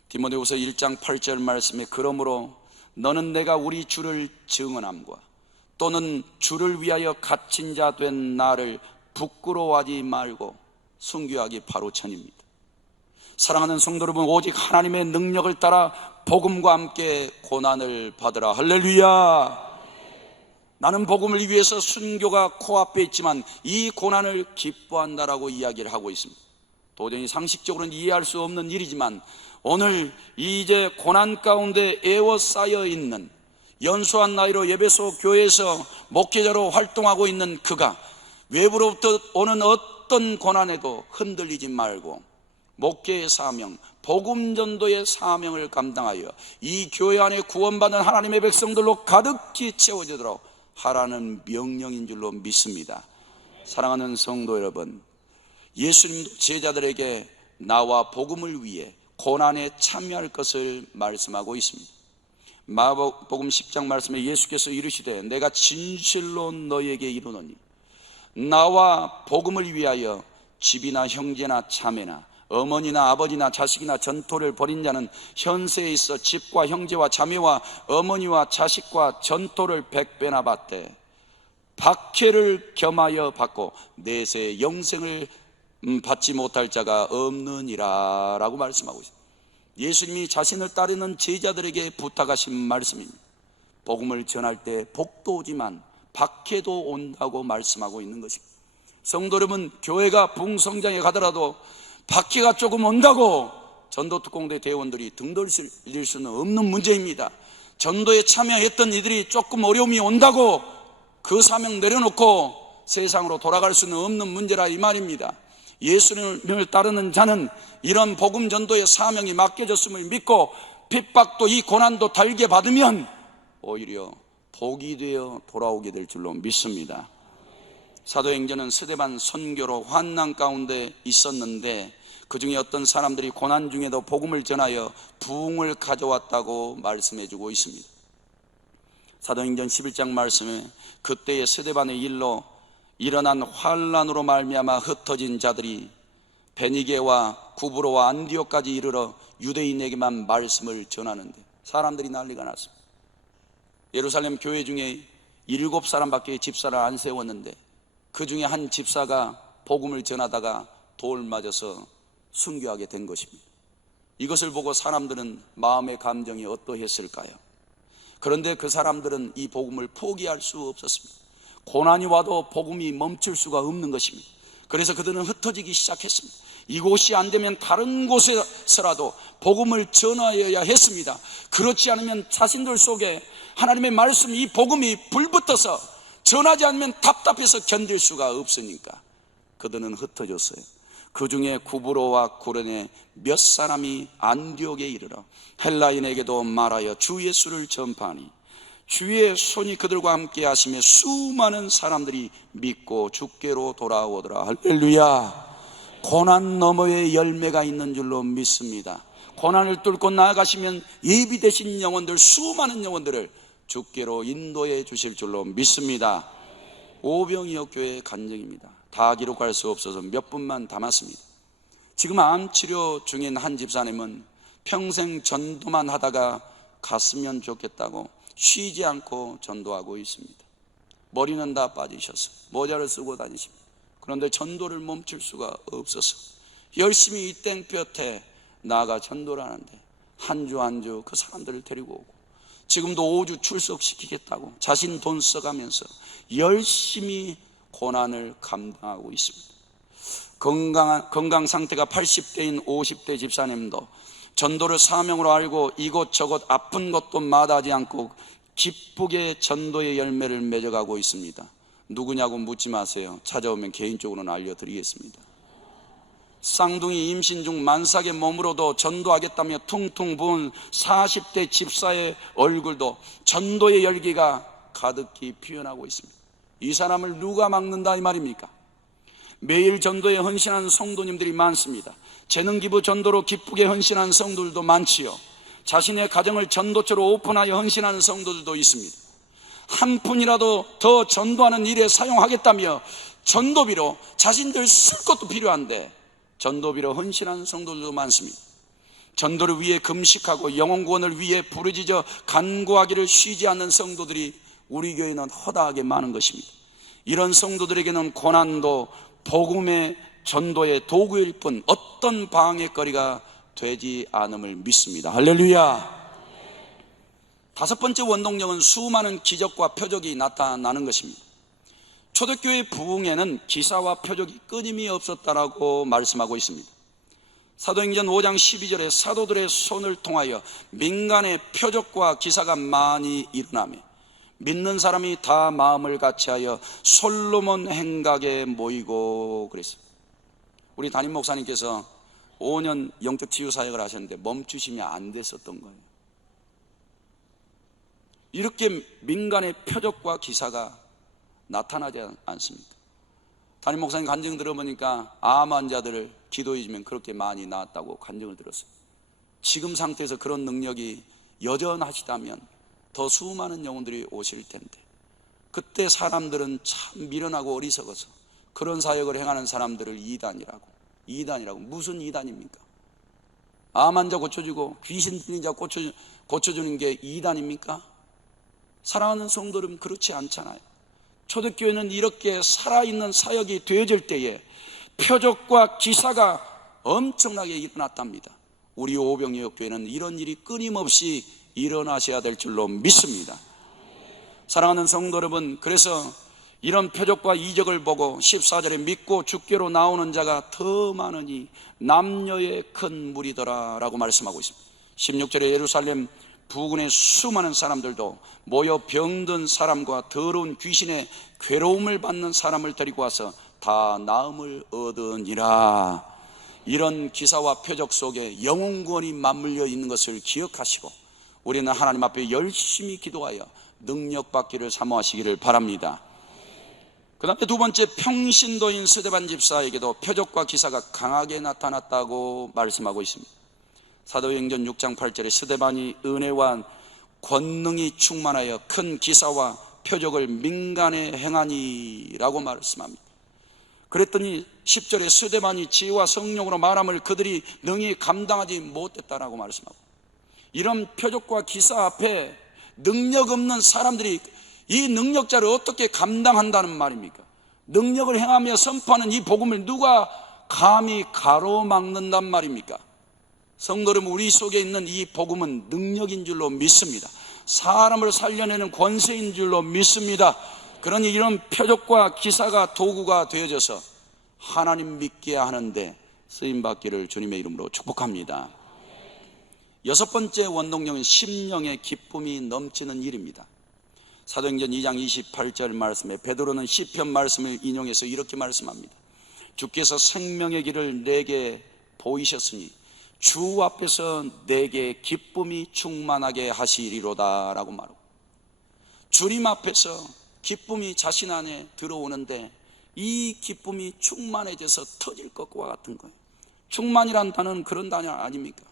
디모데후서 1장 8절 말씀에 그러므로 너는 내가 우리 주를 증언함과 또는 주를 위하여 갇힌 자 된 나를 부끄러워하지 말고 순교하기 바로 전입니다. 사랑하는 성도 여러분, 오직 하나님의 능력을 따라 복음과 함께 고난을 받으라. 할렐루야. 나는 복음을 위해서 순교가 코앞에 있지만 이 고난을 기뻐한다라고 이야기를 하고 있습니다. 도저히 상식적으로는 이해할 수 없는 일이지만 오늘 이제 고난 가운데 에워싸여 있는 연소한 나이로 예배소 교회에서 목회자로 활동하고 있는 그가 외부로부터 오는 어떤 고난에도 흔들리지 말고 목회의 사명, 복음 전도의 사명을 감당하여 이 교회 안에 구원받은 하나님의 백성들로 가득히 채워지도록 하라는 명령인 줄로 믿습니다. 사랑하는 성도 여러분, 예수님도 제자들에게 나와 복음을 위해 고난에 참여할 것을 말씀하고 있습니다. 마가복음 10장 말씀에 예수께서 이르시되 내가 진실로 너희에게 이르노니 나와 복음을 위하여 집이나 형제나 자매나 어머니나 아버지나 자식이나 전토를 벌인 자는 현세에 있어 집과 형제와 자매와 어머니와 자식과 전토를 100배나 받되 박해를 겸하여 받고 내세 영생을 받지 못할 자가 없느니라 라고 말씀하고 있습니다. 예수님이 자신을 따르는 제자들에게 부탁하신 말씀입니다. 복음을 전할 때 복도 오지만 박해도 온다고 말씀하고 있는 것입니다. 성도 여러분, 교회가 부흥성장에 가더라도 박해가 조금 온다고 전도특공대 대원들이 등 돌릴 수는 없는 문제입니다. 전도에 참여했던 이들이 조금 어려움이 온다고 그 사명 내려놓고 세상으로 돌아갈 수는 없는 문제라 이 말입니다. 예수님을 따르는 자는 이런 복음 전도의 사명이 맡겨졌음을 믿고 핍박도 이 고난도 달게 받으면 오히려 복이 되어 돌아오게 될 줄로 믿습니다. 사도행전은 스데반 선교로 환난 가운데 있었는데 그 중에 어떤 사람들이 고난 중에도 복음을 전하여 부흥을 가져왔다고 말씀해 주고 있습니다. 사도행전 11장 말씀에 그때의 스데반의 일로 일어난 환난으로 말미암아 흩어진 자들이 베니게와 구브로와 안디옥까지 이르러 유대인에게만 말씀을 전하는데 사람들이 난리가 났습니다. 예루살렘 교회 중에 7사람밖에 집사를 안 세웠는데 그 중에 한 집사가 복음을 전하다가 돌 맞아서 순교하게 된 것입니다. 이것을 보고 사람들은 마음의 감정이 어떠했을까요? 그런데 그 사람들은 이 복음을 포기할 수 없었습니다. 고난이 와도 복음이 멈출 수가 없는 것입니다. 그래서 그들은 흩어지기 시작했습니다. 이곳이 안 되면 다른 곳에서라도 복음을 전하여야 했습니다. 그렇지 않으면 자신들 속에 하나님의 말씀, 이 복음이 불붙어서 전하지 않으면 답답해서 견딜 수가 없으니까 그들은 흩어졌어요. 그 중에 구브로와 구레네 몇 사람이 안디옥에 이르러 헬라인에게도 말하여 주 예수를 전파하니 주의 손이 그들과 함께 하시며 수많은 사람들이 믿고 주께로 돌아오더라. 할렐루야. 고난 너머에 열매가 있는 줄로 믿습니다. 고난을 뚫고 나아가시면 예비되신 영혼들, 수많은 영혼들을 주께로 인도해 주실 줄로 믿습니다. 오병이어 교회의 간증입니다. 다 기록할 수 없어서 몇 분만 담았습니다. 지금 암치료 중인 한 집사님은 평생 전도만 하다가 갔으면 좋겠다고 쉬지 않고 전도하고 있습니다. 머리는 다 빠지셔서 모자를 쓰고 다니십니다. 그런데 전도를 멈출 수가 없어서 열심히 이 땡볕에 나아가 전도를 하는데 한 주 한 주 그 사람들을 데리고 오고, 지금도 5주 출석시키겠다고 자신 돈 써가면서 열심히 고난을 감당하고 있습니다. 건강 상태가 80대인 50대 집사님도 전도를 사명으로 알고 이곳저곳 아픈 것도 마다하지 않고 기쁘게 전도의 열매를 맺어가고 있습니다. 누구냐고 묻지 마세요. 찾아오면 개인적으로는 알려드리겠습니다. 쌍둥이 임신 중 만삭의 몸으로도 전도하겠다며 퉁퉁 부은 40대 집사의 얼굴도 전도의 열기가 가득히 피어나고 있습니다. 이 사람을 누가 막는다 이 말입니까? 매일 전도에 헌신한 성도님들이 많습니다. 재능기부 전도로 기쁘게 헌신한 성도들도 많지요. 자신의 가정을 전도처로 오픈하여 헌신하는 성도들도 있습니다. 한 푼이라도 더 전도하는 일에 사용하겠다며 전도비로 자신들 쓸 것도 필요한데 전도비로 헌신하는 성도들도 많습니다. 전도를 위해 금식하고 영혼 구원을 위해 부르짖어 간구하기를 쉬지 않는 성도들이 우리 교회는 허다하게 많은 것입니다. 이런 성도들에게는 고난도 복음의 전도의 도구일 뿐 어떤 방해거리가 되지 않음을 믿습니다. 할렐루야. 다섯 번째 원동력은 수많은 기적과 표적이 나타나는 것입니다. 초대교회 부흥에는 기사와 표적이 끊임이 없었다라고 말씀하고 있습니다. 사도행전 5장 12절에 사도들의 손을 통하여 민간의 표적과 기사가 많이 일어나며 믿는 사람이 다 마음을 같이하여 솔로몬 행각에 모이고 그랬습니다. 우리 담임 목사님께서 5년 영적 치유 사역을 하셨는데 멈추시면 안 됐었던 거예요. 이렇게 민간의 표적과 기사가 나타나지 않습니까? 담임 목사님 간증 들어보니까 암 환자들을 기도해 주면 그렇게 많이 나았다고 간증을 들었어요. 지금 상태에서 그런 능력이 여전하시다면 더 수많은 영혼들이 오실 텐데, 그때 사람들은 참 미련하고 어리석어서 그런 사역을 행하는 사람들을 이단이라고. 무슨 이단입니까? 암 환자 고쳐주고 귀신 들린 자 고쳐주는 게 이단입니까? 사랑하는 성도들은 그렇지 않잖아요. 초대교회는 이렇게 살아있는 사역이 되어질 때에 표적과 기사가 엄청나게 일어났답니다. 우리 오병이어 교회는 이런 일이 끊임없이 일어나셔야 될 줄로 믿습니다. 사랑하는 성도 여러분, 그래서 이런 표적과 이적을 보고 14절에 믿고 주께로 나오는 자가 더 많으니 남녀의 큰 무리더라 라고 말씀하고 있습니다. 16절에 예루살렘 부근의 수많은 사람들도 모여 병든 사람과 더러운 귀신의 괴로움을 받는 사람을 데리고 와서 다 나음을 얻으니라. 이런 기사와 표적 속에 영혼 구원이 맞물려 있는 것을 기억하시고 우리는 하나님 앞에 열심히 기도하여 능력 받기를 사모하시기를 바랍니다. 그 다음에 두 번째, 평신도인 스데반 집사에게도 표적과 기사가 강하게 나타났다고 말씀하고 있습니다. 사도행전 6장 8절에 스데반이 은혜와 권능이 충만하여 큰 기사와 표적을 민간에 행하니라고 말씀합니다. 그랬더니 10절에 스데반이 지혜와 성령으로 말함을 그들이 능히 감당하지 못했다라고 말씀하고, 이런 표적과 기사 앞에 능력 없는 사람들이 이 능력자를 어떻게 감당한다는 말입니까? 능력을 행하며 선포하는 이 복음을 누가 감히 가로막는단 말입니까? 성도 여러분, 우리 속에 있는 이 복음은 능력인 줄로 믿습니다. 사람을 살려내는 권세인 줄로 믿습니다. 그러니 이런 표적과 기사가 도구가 되어져서 하나님 믿게 하는데 쓰임받기를 주님의 이름으로 축복합니다. 여섯 번째 원동력은 심령의 기쁨이 넘치는 일입니다. 사도행전 2장 28절 말씀에 베드로는 시편 말씀을 인용해서 이렇게 말씀합니다. 주께서 생명의 길을 내게 보이셨으니 주 앞에서 내게 기쁨이 충만하게 하시리로다 라고 말하고, 주님 앞에서 기쁨이 자신 안에 들어오는데 이 기쁨이 충만해져서 터질 것과 같은 거예요. 충만이란 단어는 그런 단어 아닙니까?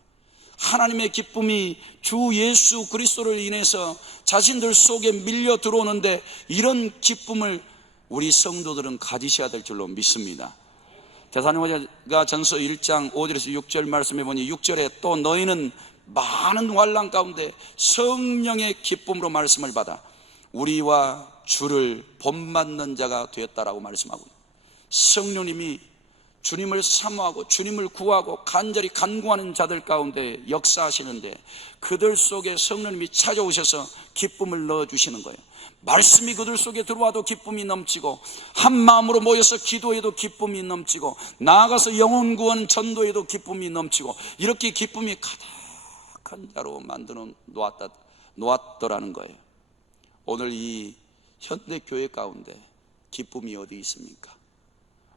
하나님의 기쁨이 주 예수 그리스도를 인해서 자신들 속에 밀려 들어오는데, 이런 기쁨을 우리 성도들은 가지셔야 될 줄로 믿습니다. 데살로니가 전서 1장 5절에서 6절 말씀해 보니 6절에 또 너희는 많은 환난 가운데 성령의 기쁨으로 말씀을 받아 우리와 주를 본받는 자가 되었다라고 말씀하고, 성령님이 주님을 사모하고 주님을 구하고 간절히 간구하는 자들 가운데 역사하시는데, 그들 속에 성령님이 찾아오셔서 기쁨을 넣어주시는 거예요. 말씀이 그들 속에 들어와도 기쁨이 넘치고, 한 마음으로 모여서 기도해도 기쁨이 넘치고, 나아가서 영혼 구원 전도에도 기쁨이 넘치고, 이렇게 기쁨이 가득한 자로 만들어 놓았더라는 거예요. 오늘 이 현대교회 가운데 기쁨이 어디 있습니까?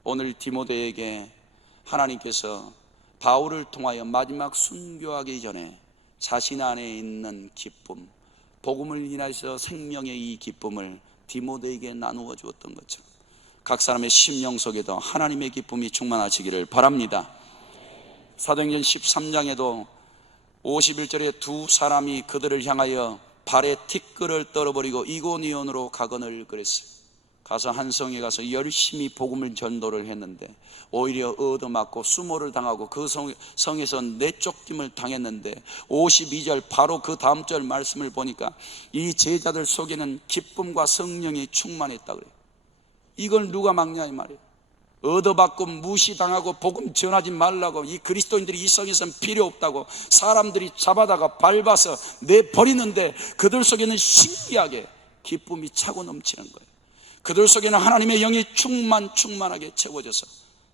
오늘 디모데에게 하나님께서 바울을 통하여 마지막 순교하기 전에 자신 안에 있는 기쁨, 복음을 인하여서 생명의 이 기쁨을 디모데에게 나누어 주었던 것처럼 각 사람의 심령 속에도 하나님의 기쁨이 충만하시기를 바랍니다. 사도행전 13장에도 51절에 두 사람이 그들을 향하여 발에 티끌을 떨어버리고 이고니온으로 가거늘 그랬어요. 가서 한 성에 가서 열심히 복음을 전도를 했는데 오히려 얻어맞고 수모를 당하고 그 성에서 내쫓김을 당했는데, 52절 바로 그 다음 절 말씀을 보니까 이 제자들 속에는 기쁨과 성령이 충만했다 그래요. 이걸 누가 막냐 이 말이에요. 얻어받고 무시당하고 복음 전하지 말라고, 이 그리스도인들이 이 성에서는 필요 없다고 사람들이 잡아다가 밟아서 내버리는데, 그들 속에는 신기하게 기쁨이 차고 넘치는 거예요. 그들 속에는 하나님의 영이 충만하게 채워져서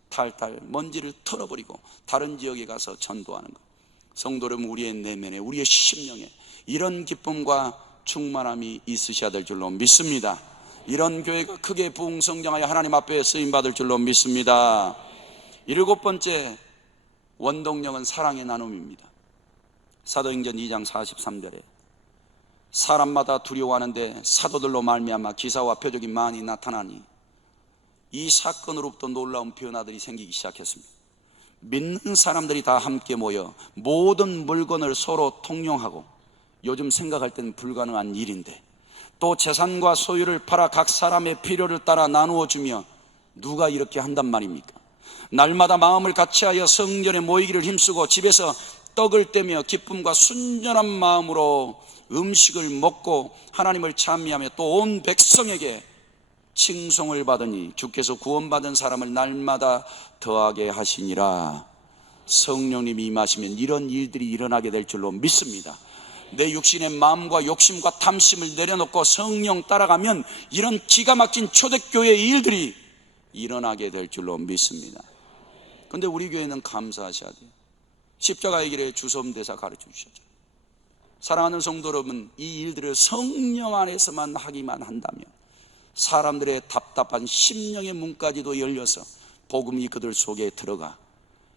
탈탈 먼지를 털어버리고 다른 지역에 가서 전도하는 것. 성도 여러분, 우리의 내면에, 우리의 심령에 이런 기쁨과 충만함이 있으셔야 될 줄로 믿습니다. 이런 교회가 크게 부흥성장하여 하나님 앞에 쓰임받을 줄로 믿습니다. 7번째 원동력은 사랑의 나눔입니다. 사도행전 2장 43절에 사람마다 두려워하는데 사도들로 말미암아 기사와 표적이 많이 나타나니, 이 사건으로부터 놀라운 변화들이 생기기 시작했습니다. 믿는 사람들이 다 함께 모여 모든 물건을 서로 통용하고, 요즘 생각할 때는 불가능한 일인데, 또 재산과 소유를 팔아 각 사람의 필요를 따라 나누어 주며, 누가 이렇게 한단 말입니까? 날마다 마음을 같이하여 성전에 모이기를 힘쓰고 집에서 떡을 떼며 기쁨과 순전한 마음으로 음식을 먹고 하나님을 찬미하며 또 온 백성에게 칭송을 받으니 주께서 구원받은 사람을 날마다 더하게 하시니라. 성령님이 임하시면 이런 일들이 일어나게 될 줄로 믿습니다. 내 육신의 마음과 욕심과 탐심을 내려놓고 성령 따라가면 이런 기가 막힌 초대교회의 일들이 일어나게 될 줄로 믿습니다. 그런데 우리 교회는 감사하셔야 돼요. 십자가의 길에 주섬대사 가르쳐 주셨죠. 사랑하는 성도 여러분, 이 일들을 성령 안에서만 하기만 한다면 사람들의 답답한 심령의 문까지도 열려서 복음이 그들 속에 들어가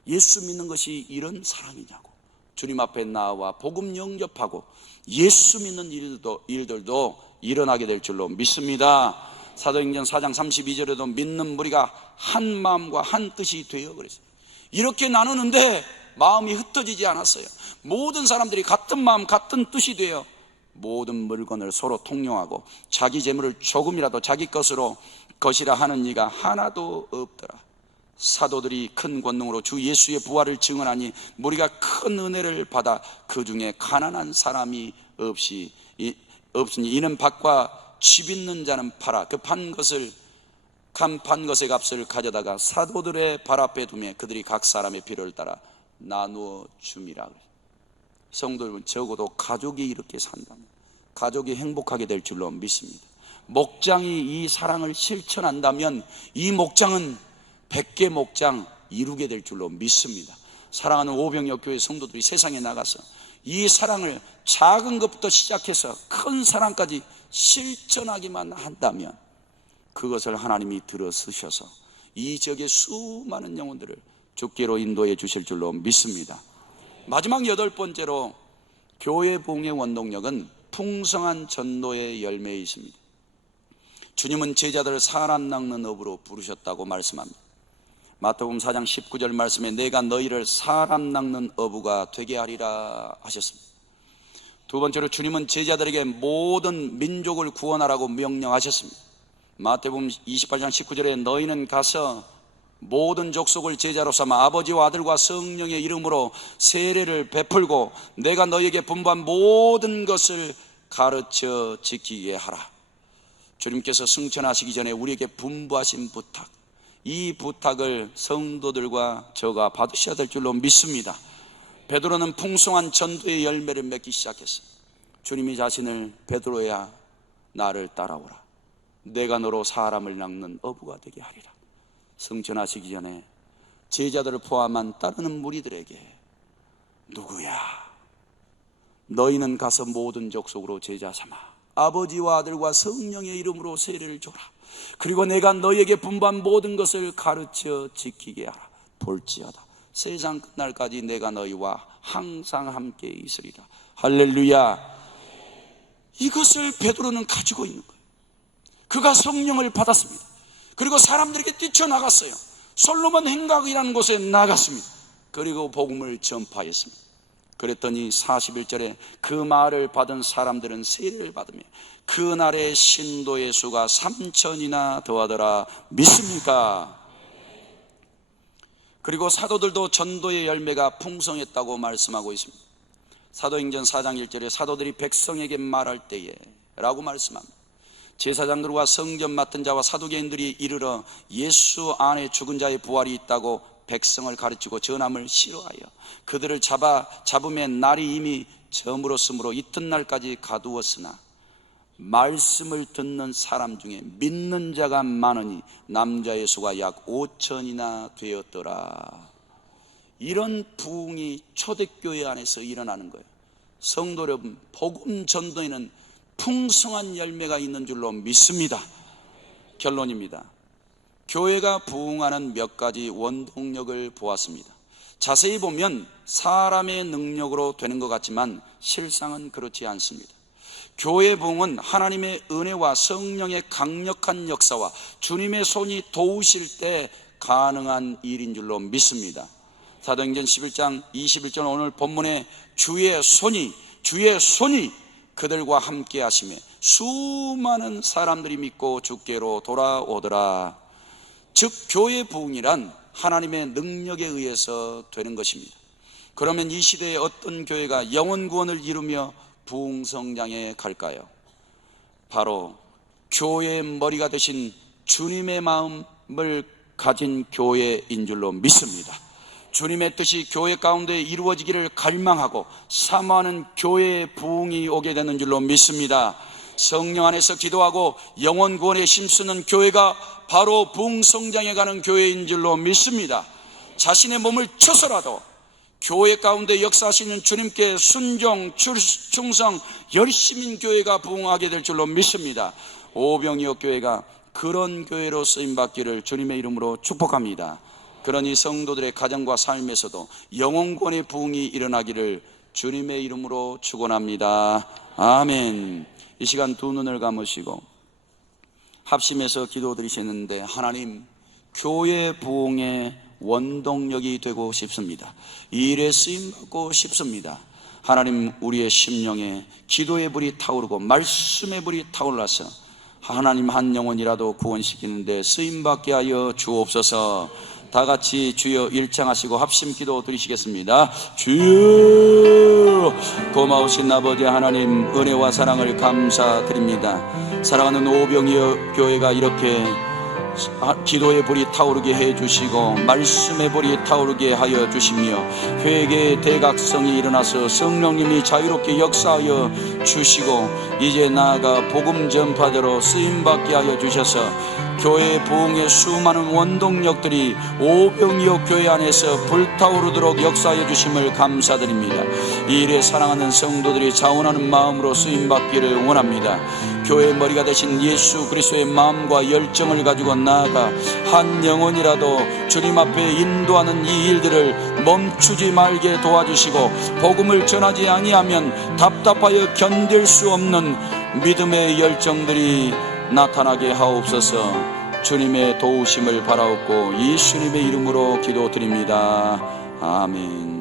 예수 믿는 것이 이런 사랑이냐고 주님 앞에 나와 복음 영접하고 예수 믿는 일들도 일어나게 될 줄로 믿습니다. 사도행전 4장 32절에도 믿는 무리가 한 마음과 한 뜻이 되어 그랬어요. 이렇게 나누는데 마음이 흩어지지 않았어요. 모든 사람들이 같은 마음 같은 뜻이 되어 모든 물건을 서로 통용하고 자기 재물을 조금이라도 자기 것이라 하는 이가 하나도 없더라. 사도들이 큰 권능으로 주 예수의 부활을 증언하니 무리가 큰 은혜를 받아 그 중에 가난한 사람이 없으니 이는 밭과 집 있는 자는 팔아 그 판 것의 값을 가져다가 사도들의 발 앞에 두며 그들이 각 사람의 필요를 따라 나누어 줌이라. 성도 여러분, 적어도 가족이 이렇게 산다면 가족이 행복하게 될 줄로 믿습니다. 목장이 이 사랑을 실천한다면 이 목장은 100개 목장 이루게 될 줄로 믿습니다. 사랑하는 오병이어 교회 성도들이 세상에 나가서 이 사랑을 작은 것부터 시작해서 큰 사랑까지 실천하기만 한다면 그것을 하나님이 들어쓰셔서 이 지역의 수많은 영혼들을 주께로 인도해 주실 줄로 믿습니다. 마지막 8번째로 교회 부흥의 원동력은 풍성한 전도의 열매이십니다. 주님은 제자들을 사람 낚는 업으로 부르셨다고 말씀합니다. 마태복음 4장 19절 말씀에 내가 너희를 사람 낚는 어부가 되게 하리라 하셨습니다. 두 번째로 주님은 제자들에게 모든 민족을 구원하라고 명령하셨습니다. 마태복음 28장 19절에 너희는 가서 모든 족속을 제자로 삼아 아버지와 아들과 성령의 이름으로 세례를 베풀고 내가 너희에게 분부한 모든 것을 가르쳐 지키게 하라. 주님께서 승천하시기 전에 우리에게 분부하신 부탁, 이 부탁을 성도들과 저가 받으셔야 될 줄로 믿습니다. 베드로는 풍성한 전도의 열매를 맺기 시작했어요. 주님이 자신을 베드로야 나를 따라오라. 내가 너로 사람을 낚는 어부가 되게 하리라. 승천하시기 전에 제자들을 포함한 따르는 무리들에게 누구야? 너희는 가서 모든 족속으로 제자 삼아 아버지와 아들과 성령의 이름으로 세례를 줘라. 그리고 내가 너희에게 분부한 모든 것을 가르쳐 지키게 하라. 볼지어다 세상 끝날까지 내가 너희와 항상 함께 있으리라. 할렐루야. 이것을 베드로는 가지고 있는 거예요. 그가 성령을 받았습니다. 그리고 사람들에게 뛰쳐나갔어요. 솔로몬 행각이라는 곳에 나갔습니다. 그리고 복음을 전파했습니다. 그랬더니 41절에 그 말을 받은 사람들은 세례를 받으며 그날의 신도의 수가 3,000이나 더하더라. 믿습니까? 그리고 사도들도 전도의 열매가 풍성했다고 말씀하고 있습니다. 사도행전 4장 1절에 사도들이 백성에게 말할 때에 라고 말씀합니다. 제사장들과 성전 맡은 자와 사두개인들이 이르러 예수 안에 죽은 자의 부활이 있다고 백성을 가르치고 전함을 싫어하여 그들을 잡음에 날이 이미 저물었으므로 이튿날까지 가두었으나 말씀을 듣는 사람 중에 믿는 자가 많으니 남자의 수가 약 5,000이나 되었더라. 이런 부흥이 초대교회 안에서 일어나는 거예요. 성도 여러분, 복음 전도에는 풍성한 열매가 있는 줄로 믿습니다. 결론입니다. 교회가 부흥하는 몇 가지 원동력을 보았습니다. 자세히 보면 사람의 능력으로 되는 것 같지만 실상은 그렇지 않습니다. 교회 부흥은 하나님의 은혜와 성령의 강력한 역사와 주님의 손이 도우실 때 가능한 일인 줄로 믿습니다. 사도행전 11장 21절 오늘 본문에 주의 손이 그들과 함께 하시며 수많은 사람들이 믿고 주께로 돌아오더라. 즉 교회 부흥이란 하나님의 능력에 의해서 되는 것입니다. 그러면 이 시대에 어떤 교회가 영혼 구원을 이루며 부흥 성장에 갈까요? 바로 교회의 머리가 되신 주님의 마음을 가진 교회인 줄로 믿습니다. 주님의 뜻이 교회 가운데 이루어지기를 갈망하고 사모하는 교회의 부흥이 오게 되는 줄로 믿습니다. 성령 안에서 기도하고 영혼 구원에 힘쓰는 교회가 바로 부흥 성장해 가는 교회인 줄로 믿습니다. 자신의 몸을 쳐서라도 교회 가운데 역사하시는 주님께 순종, 충성, 열심인 교회가 부흥하게 될 줄로 믿습니다. 오병이어 교회가 그런 교회로 쓰임받기를 주님의 이름으로 축복합니다. 그러니 성도들의 가정과 삶에서도 영혼권의 부흥이 일어나기를 주님의 이름으로 축원합니다. 아멘. 이 시간 두 눈을 감으시고 합심해서 기도드리시는데 하나님, 교회 부흥의 원동력이 되고 싶습니다. 이 일에 쓰임받고 싶습니다. 하나님, 우리의 심령에 기도의 불이 타오르고 말씀의 불이 타올라서 하나님 한 영혼이라도 구원시키는데 쓰임받게 하여 주옵소서. 다 같이 주여 일창하시고 합심 기도 드리시겠습니다. 주여, 고마우신 아버지 하나님, 은혜와 사랑을 감사드립니다. 사랑하는 오병이어 교회가 이렇게 기도의 불이 타오르게 해주시고 말씀의 불이 타오르게 하여 주시며 회개의 대각성이 일어나서 성령님이 자유롭게 역사하여 주시고 이제 나아가 복음 전파자로 쓰임받게 하여 주셔서 교회 부흥의 수많은 원동력들이 오병이어 교회 안에서 불타오르도록 역사하여 주심을 감사드립니다. 이 일에 사랑하는 성도들이 자원하는 마음으로 쓰임받기를 원합니다. 교회의 머리가 되신 예수 그리스도의 마음과 열정을 가지고 나아가 한 영혼이라도 주님 앞에 인도하는 이 일들을 멈추지 말게 도와주시고 복음을 전하지 아니하면 답답하여 견딜 수 없는 믿음의 열정들이 나타나게 하옵소서. 주님의 도우심을 바라옵고 예수님의 이름으로 기도드립니다. 아멘.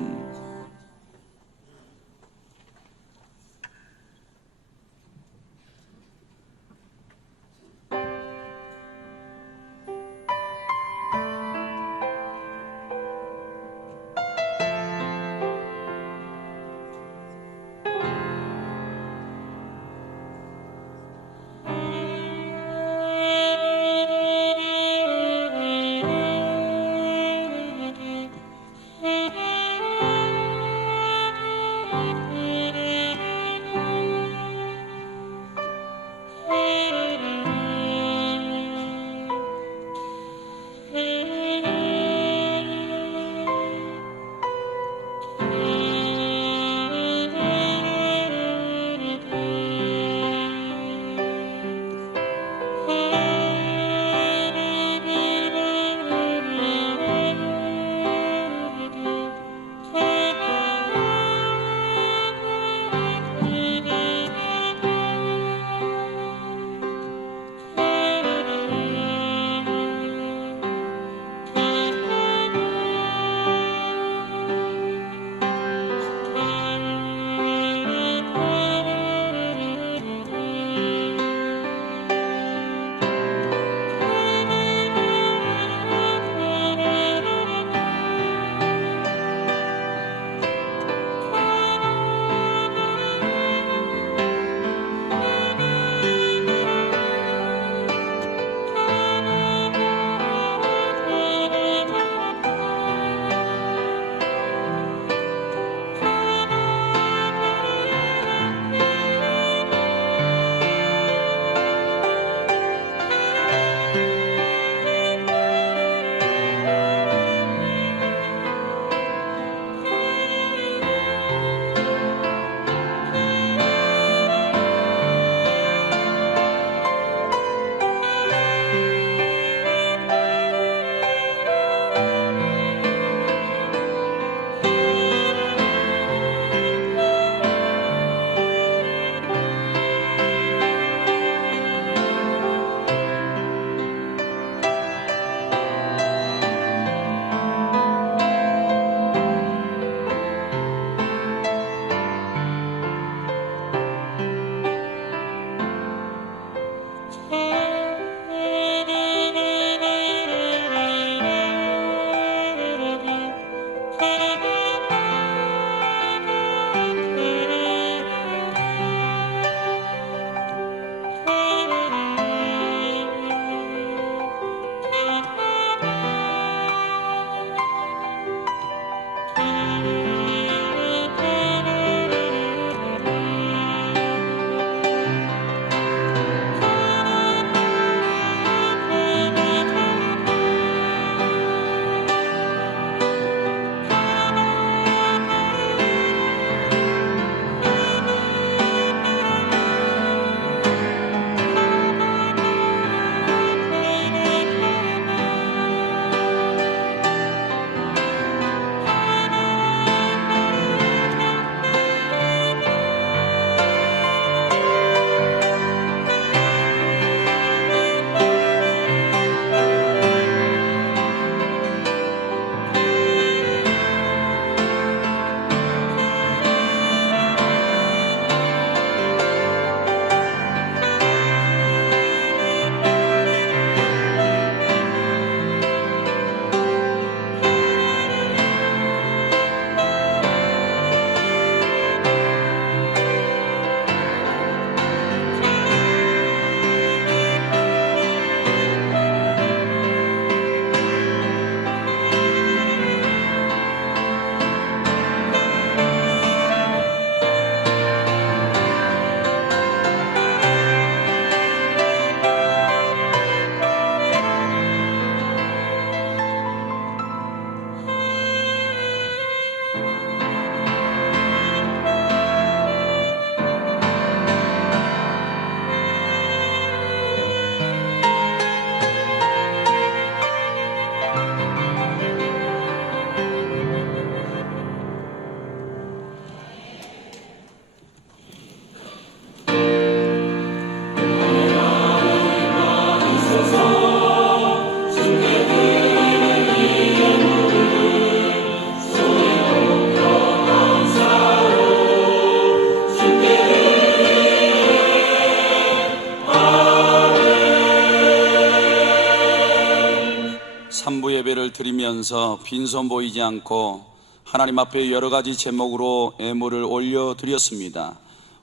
드리면서 빈손 보이지 않고 하나님 앞에 여러 가지 제목으로 예물을 올려드렸습니다.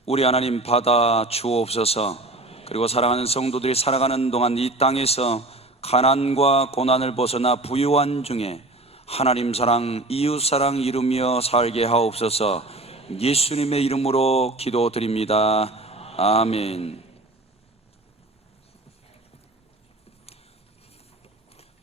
우리 하나님 받아 주옵소서. 그리고 사랑하는 성도들이 살아가는 동안 이 땅에서 가난과 고난을 벗어나 부유한 중에 하나님 사랑, 이웃 사랑 이루며 살게 하옵소서. 예수님의 이름으로 기도드립니다. 아멘.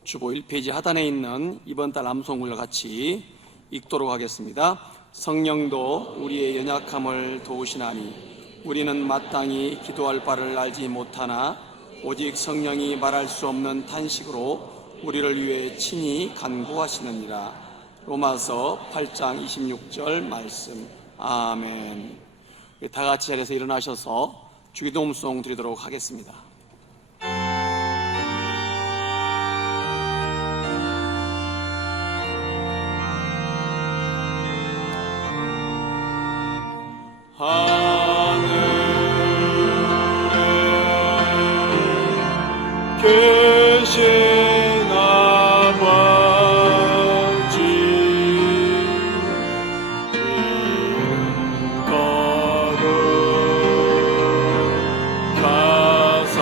주보 1페이지 하단에 있는 이번 달 암송을 같이 읽도록 하겠습니다. 성령도 우리의 연약함을 도우시나니 우리는 마땅히 기도할 바를 알지 못하나 오직 성령이 말할 수 없는 탄식으로 우리를 위해 친히 간구하시느니라. 로마서 8장 26절 말씀. 아멘. 다 같이 자리에서 일어나셔서 주기도문송 드리도록 하겠습니다. 하늘에 계신 아버지 이름 거룩하사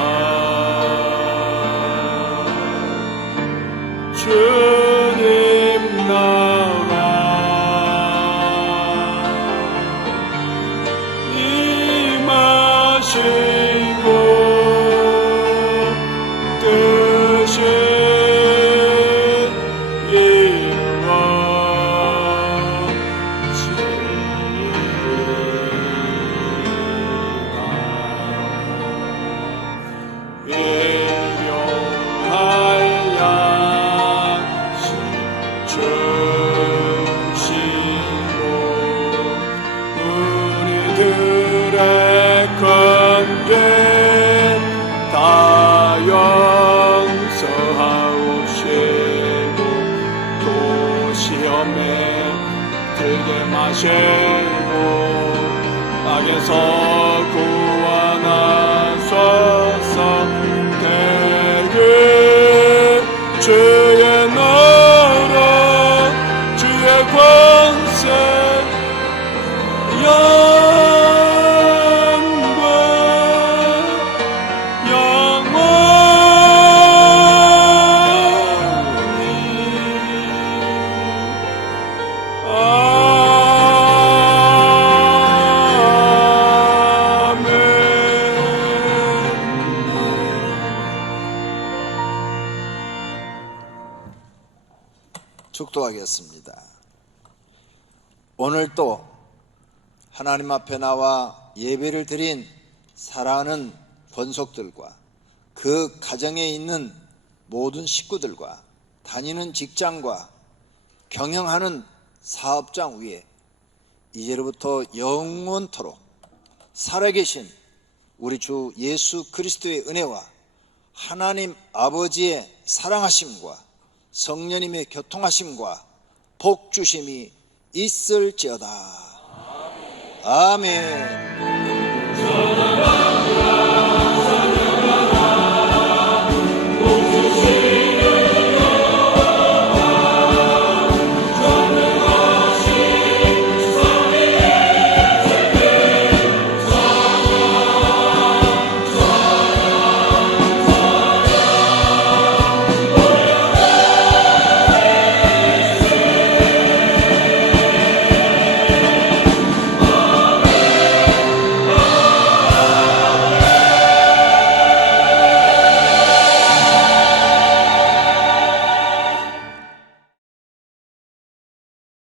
주님 나라 임하시고 뜻이 이루어지리라. 일용할 양식 주시고 우리들의 관계 다 용서하옵시고 또 시험에 들게 마시고 악에서 구원하소서. 대개 주의 나라 주의 권세 영광 축도하겠습니다. 오늘 또 하나님 앞에 나와 예배를 드린 사랑하는 권속들과 그 가정에 있는 모든 식구들과 다니는 직장과 경영하는 사업장 위에 이제로부터 영원토록 살아계신 우리 주 예수 그리스도의 은혜와 하나님 아버지의 사랑하심과 성령님의 교통하심과 복주심이 있을지어다. 아멘.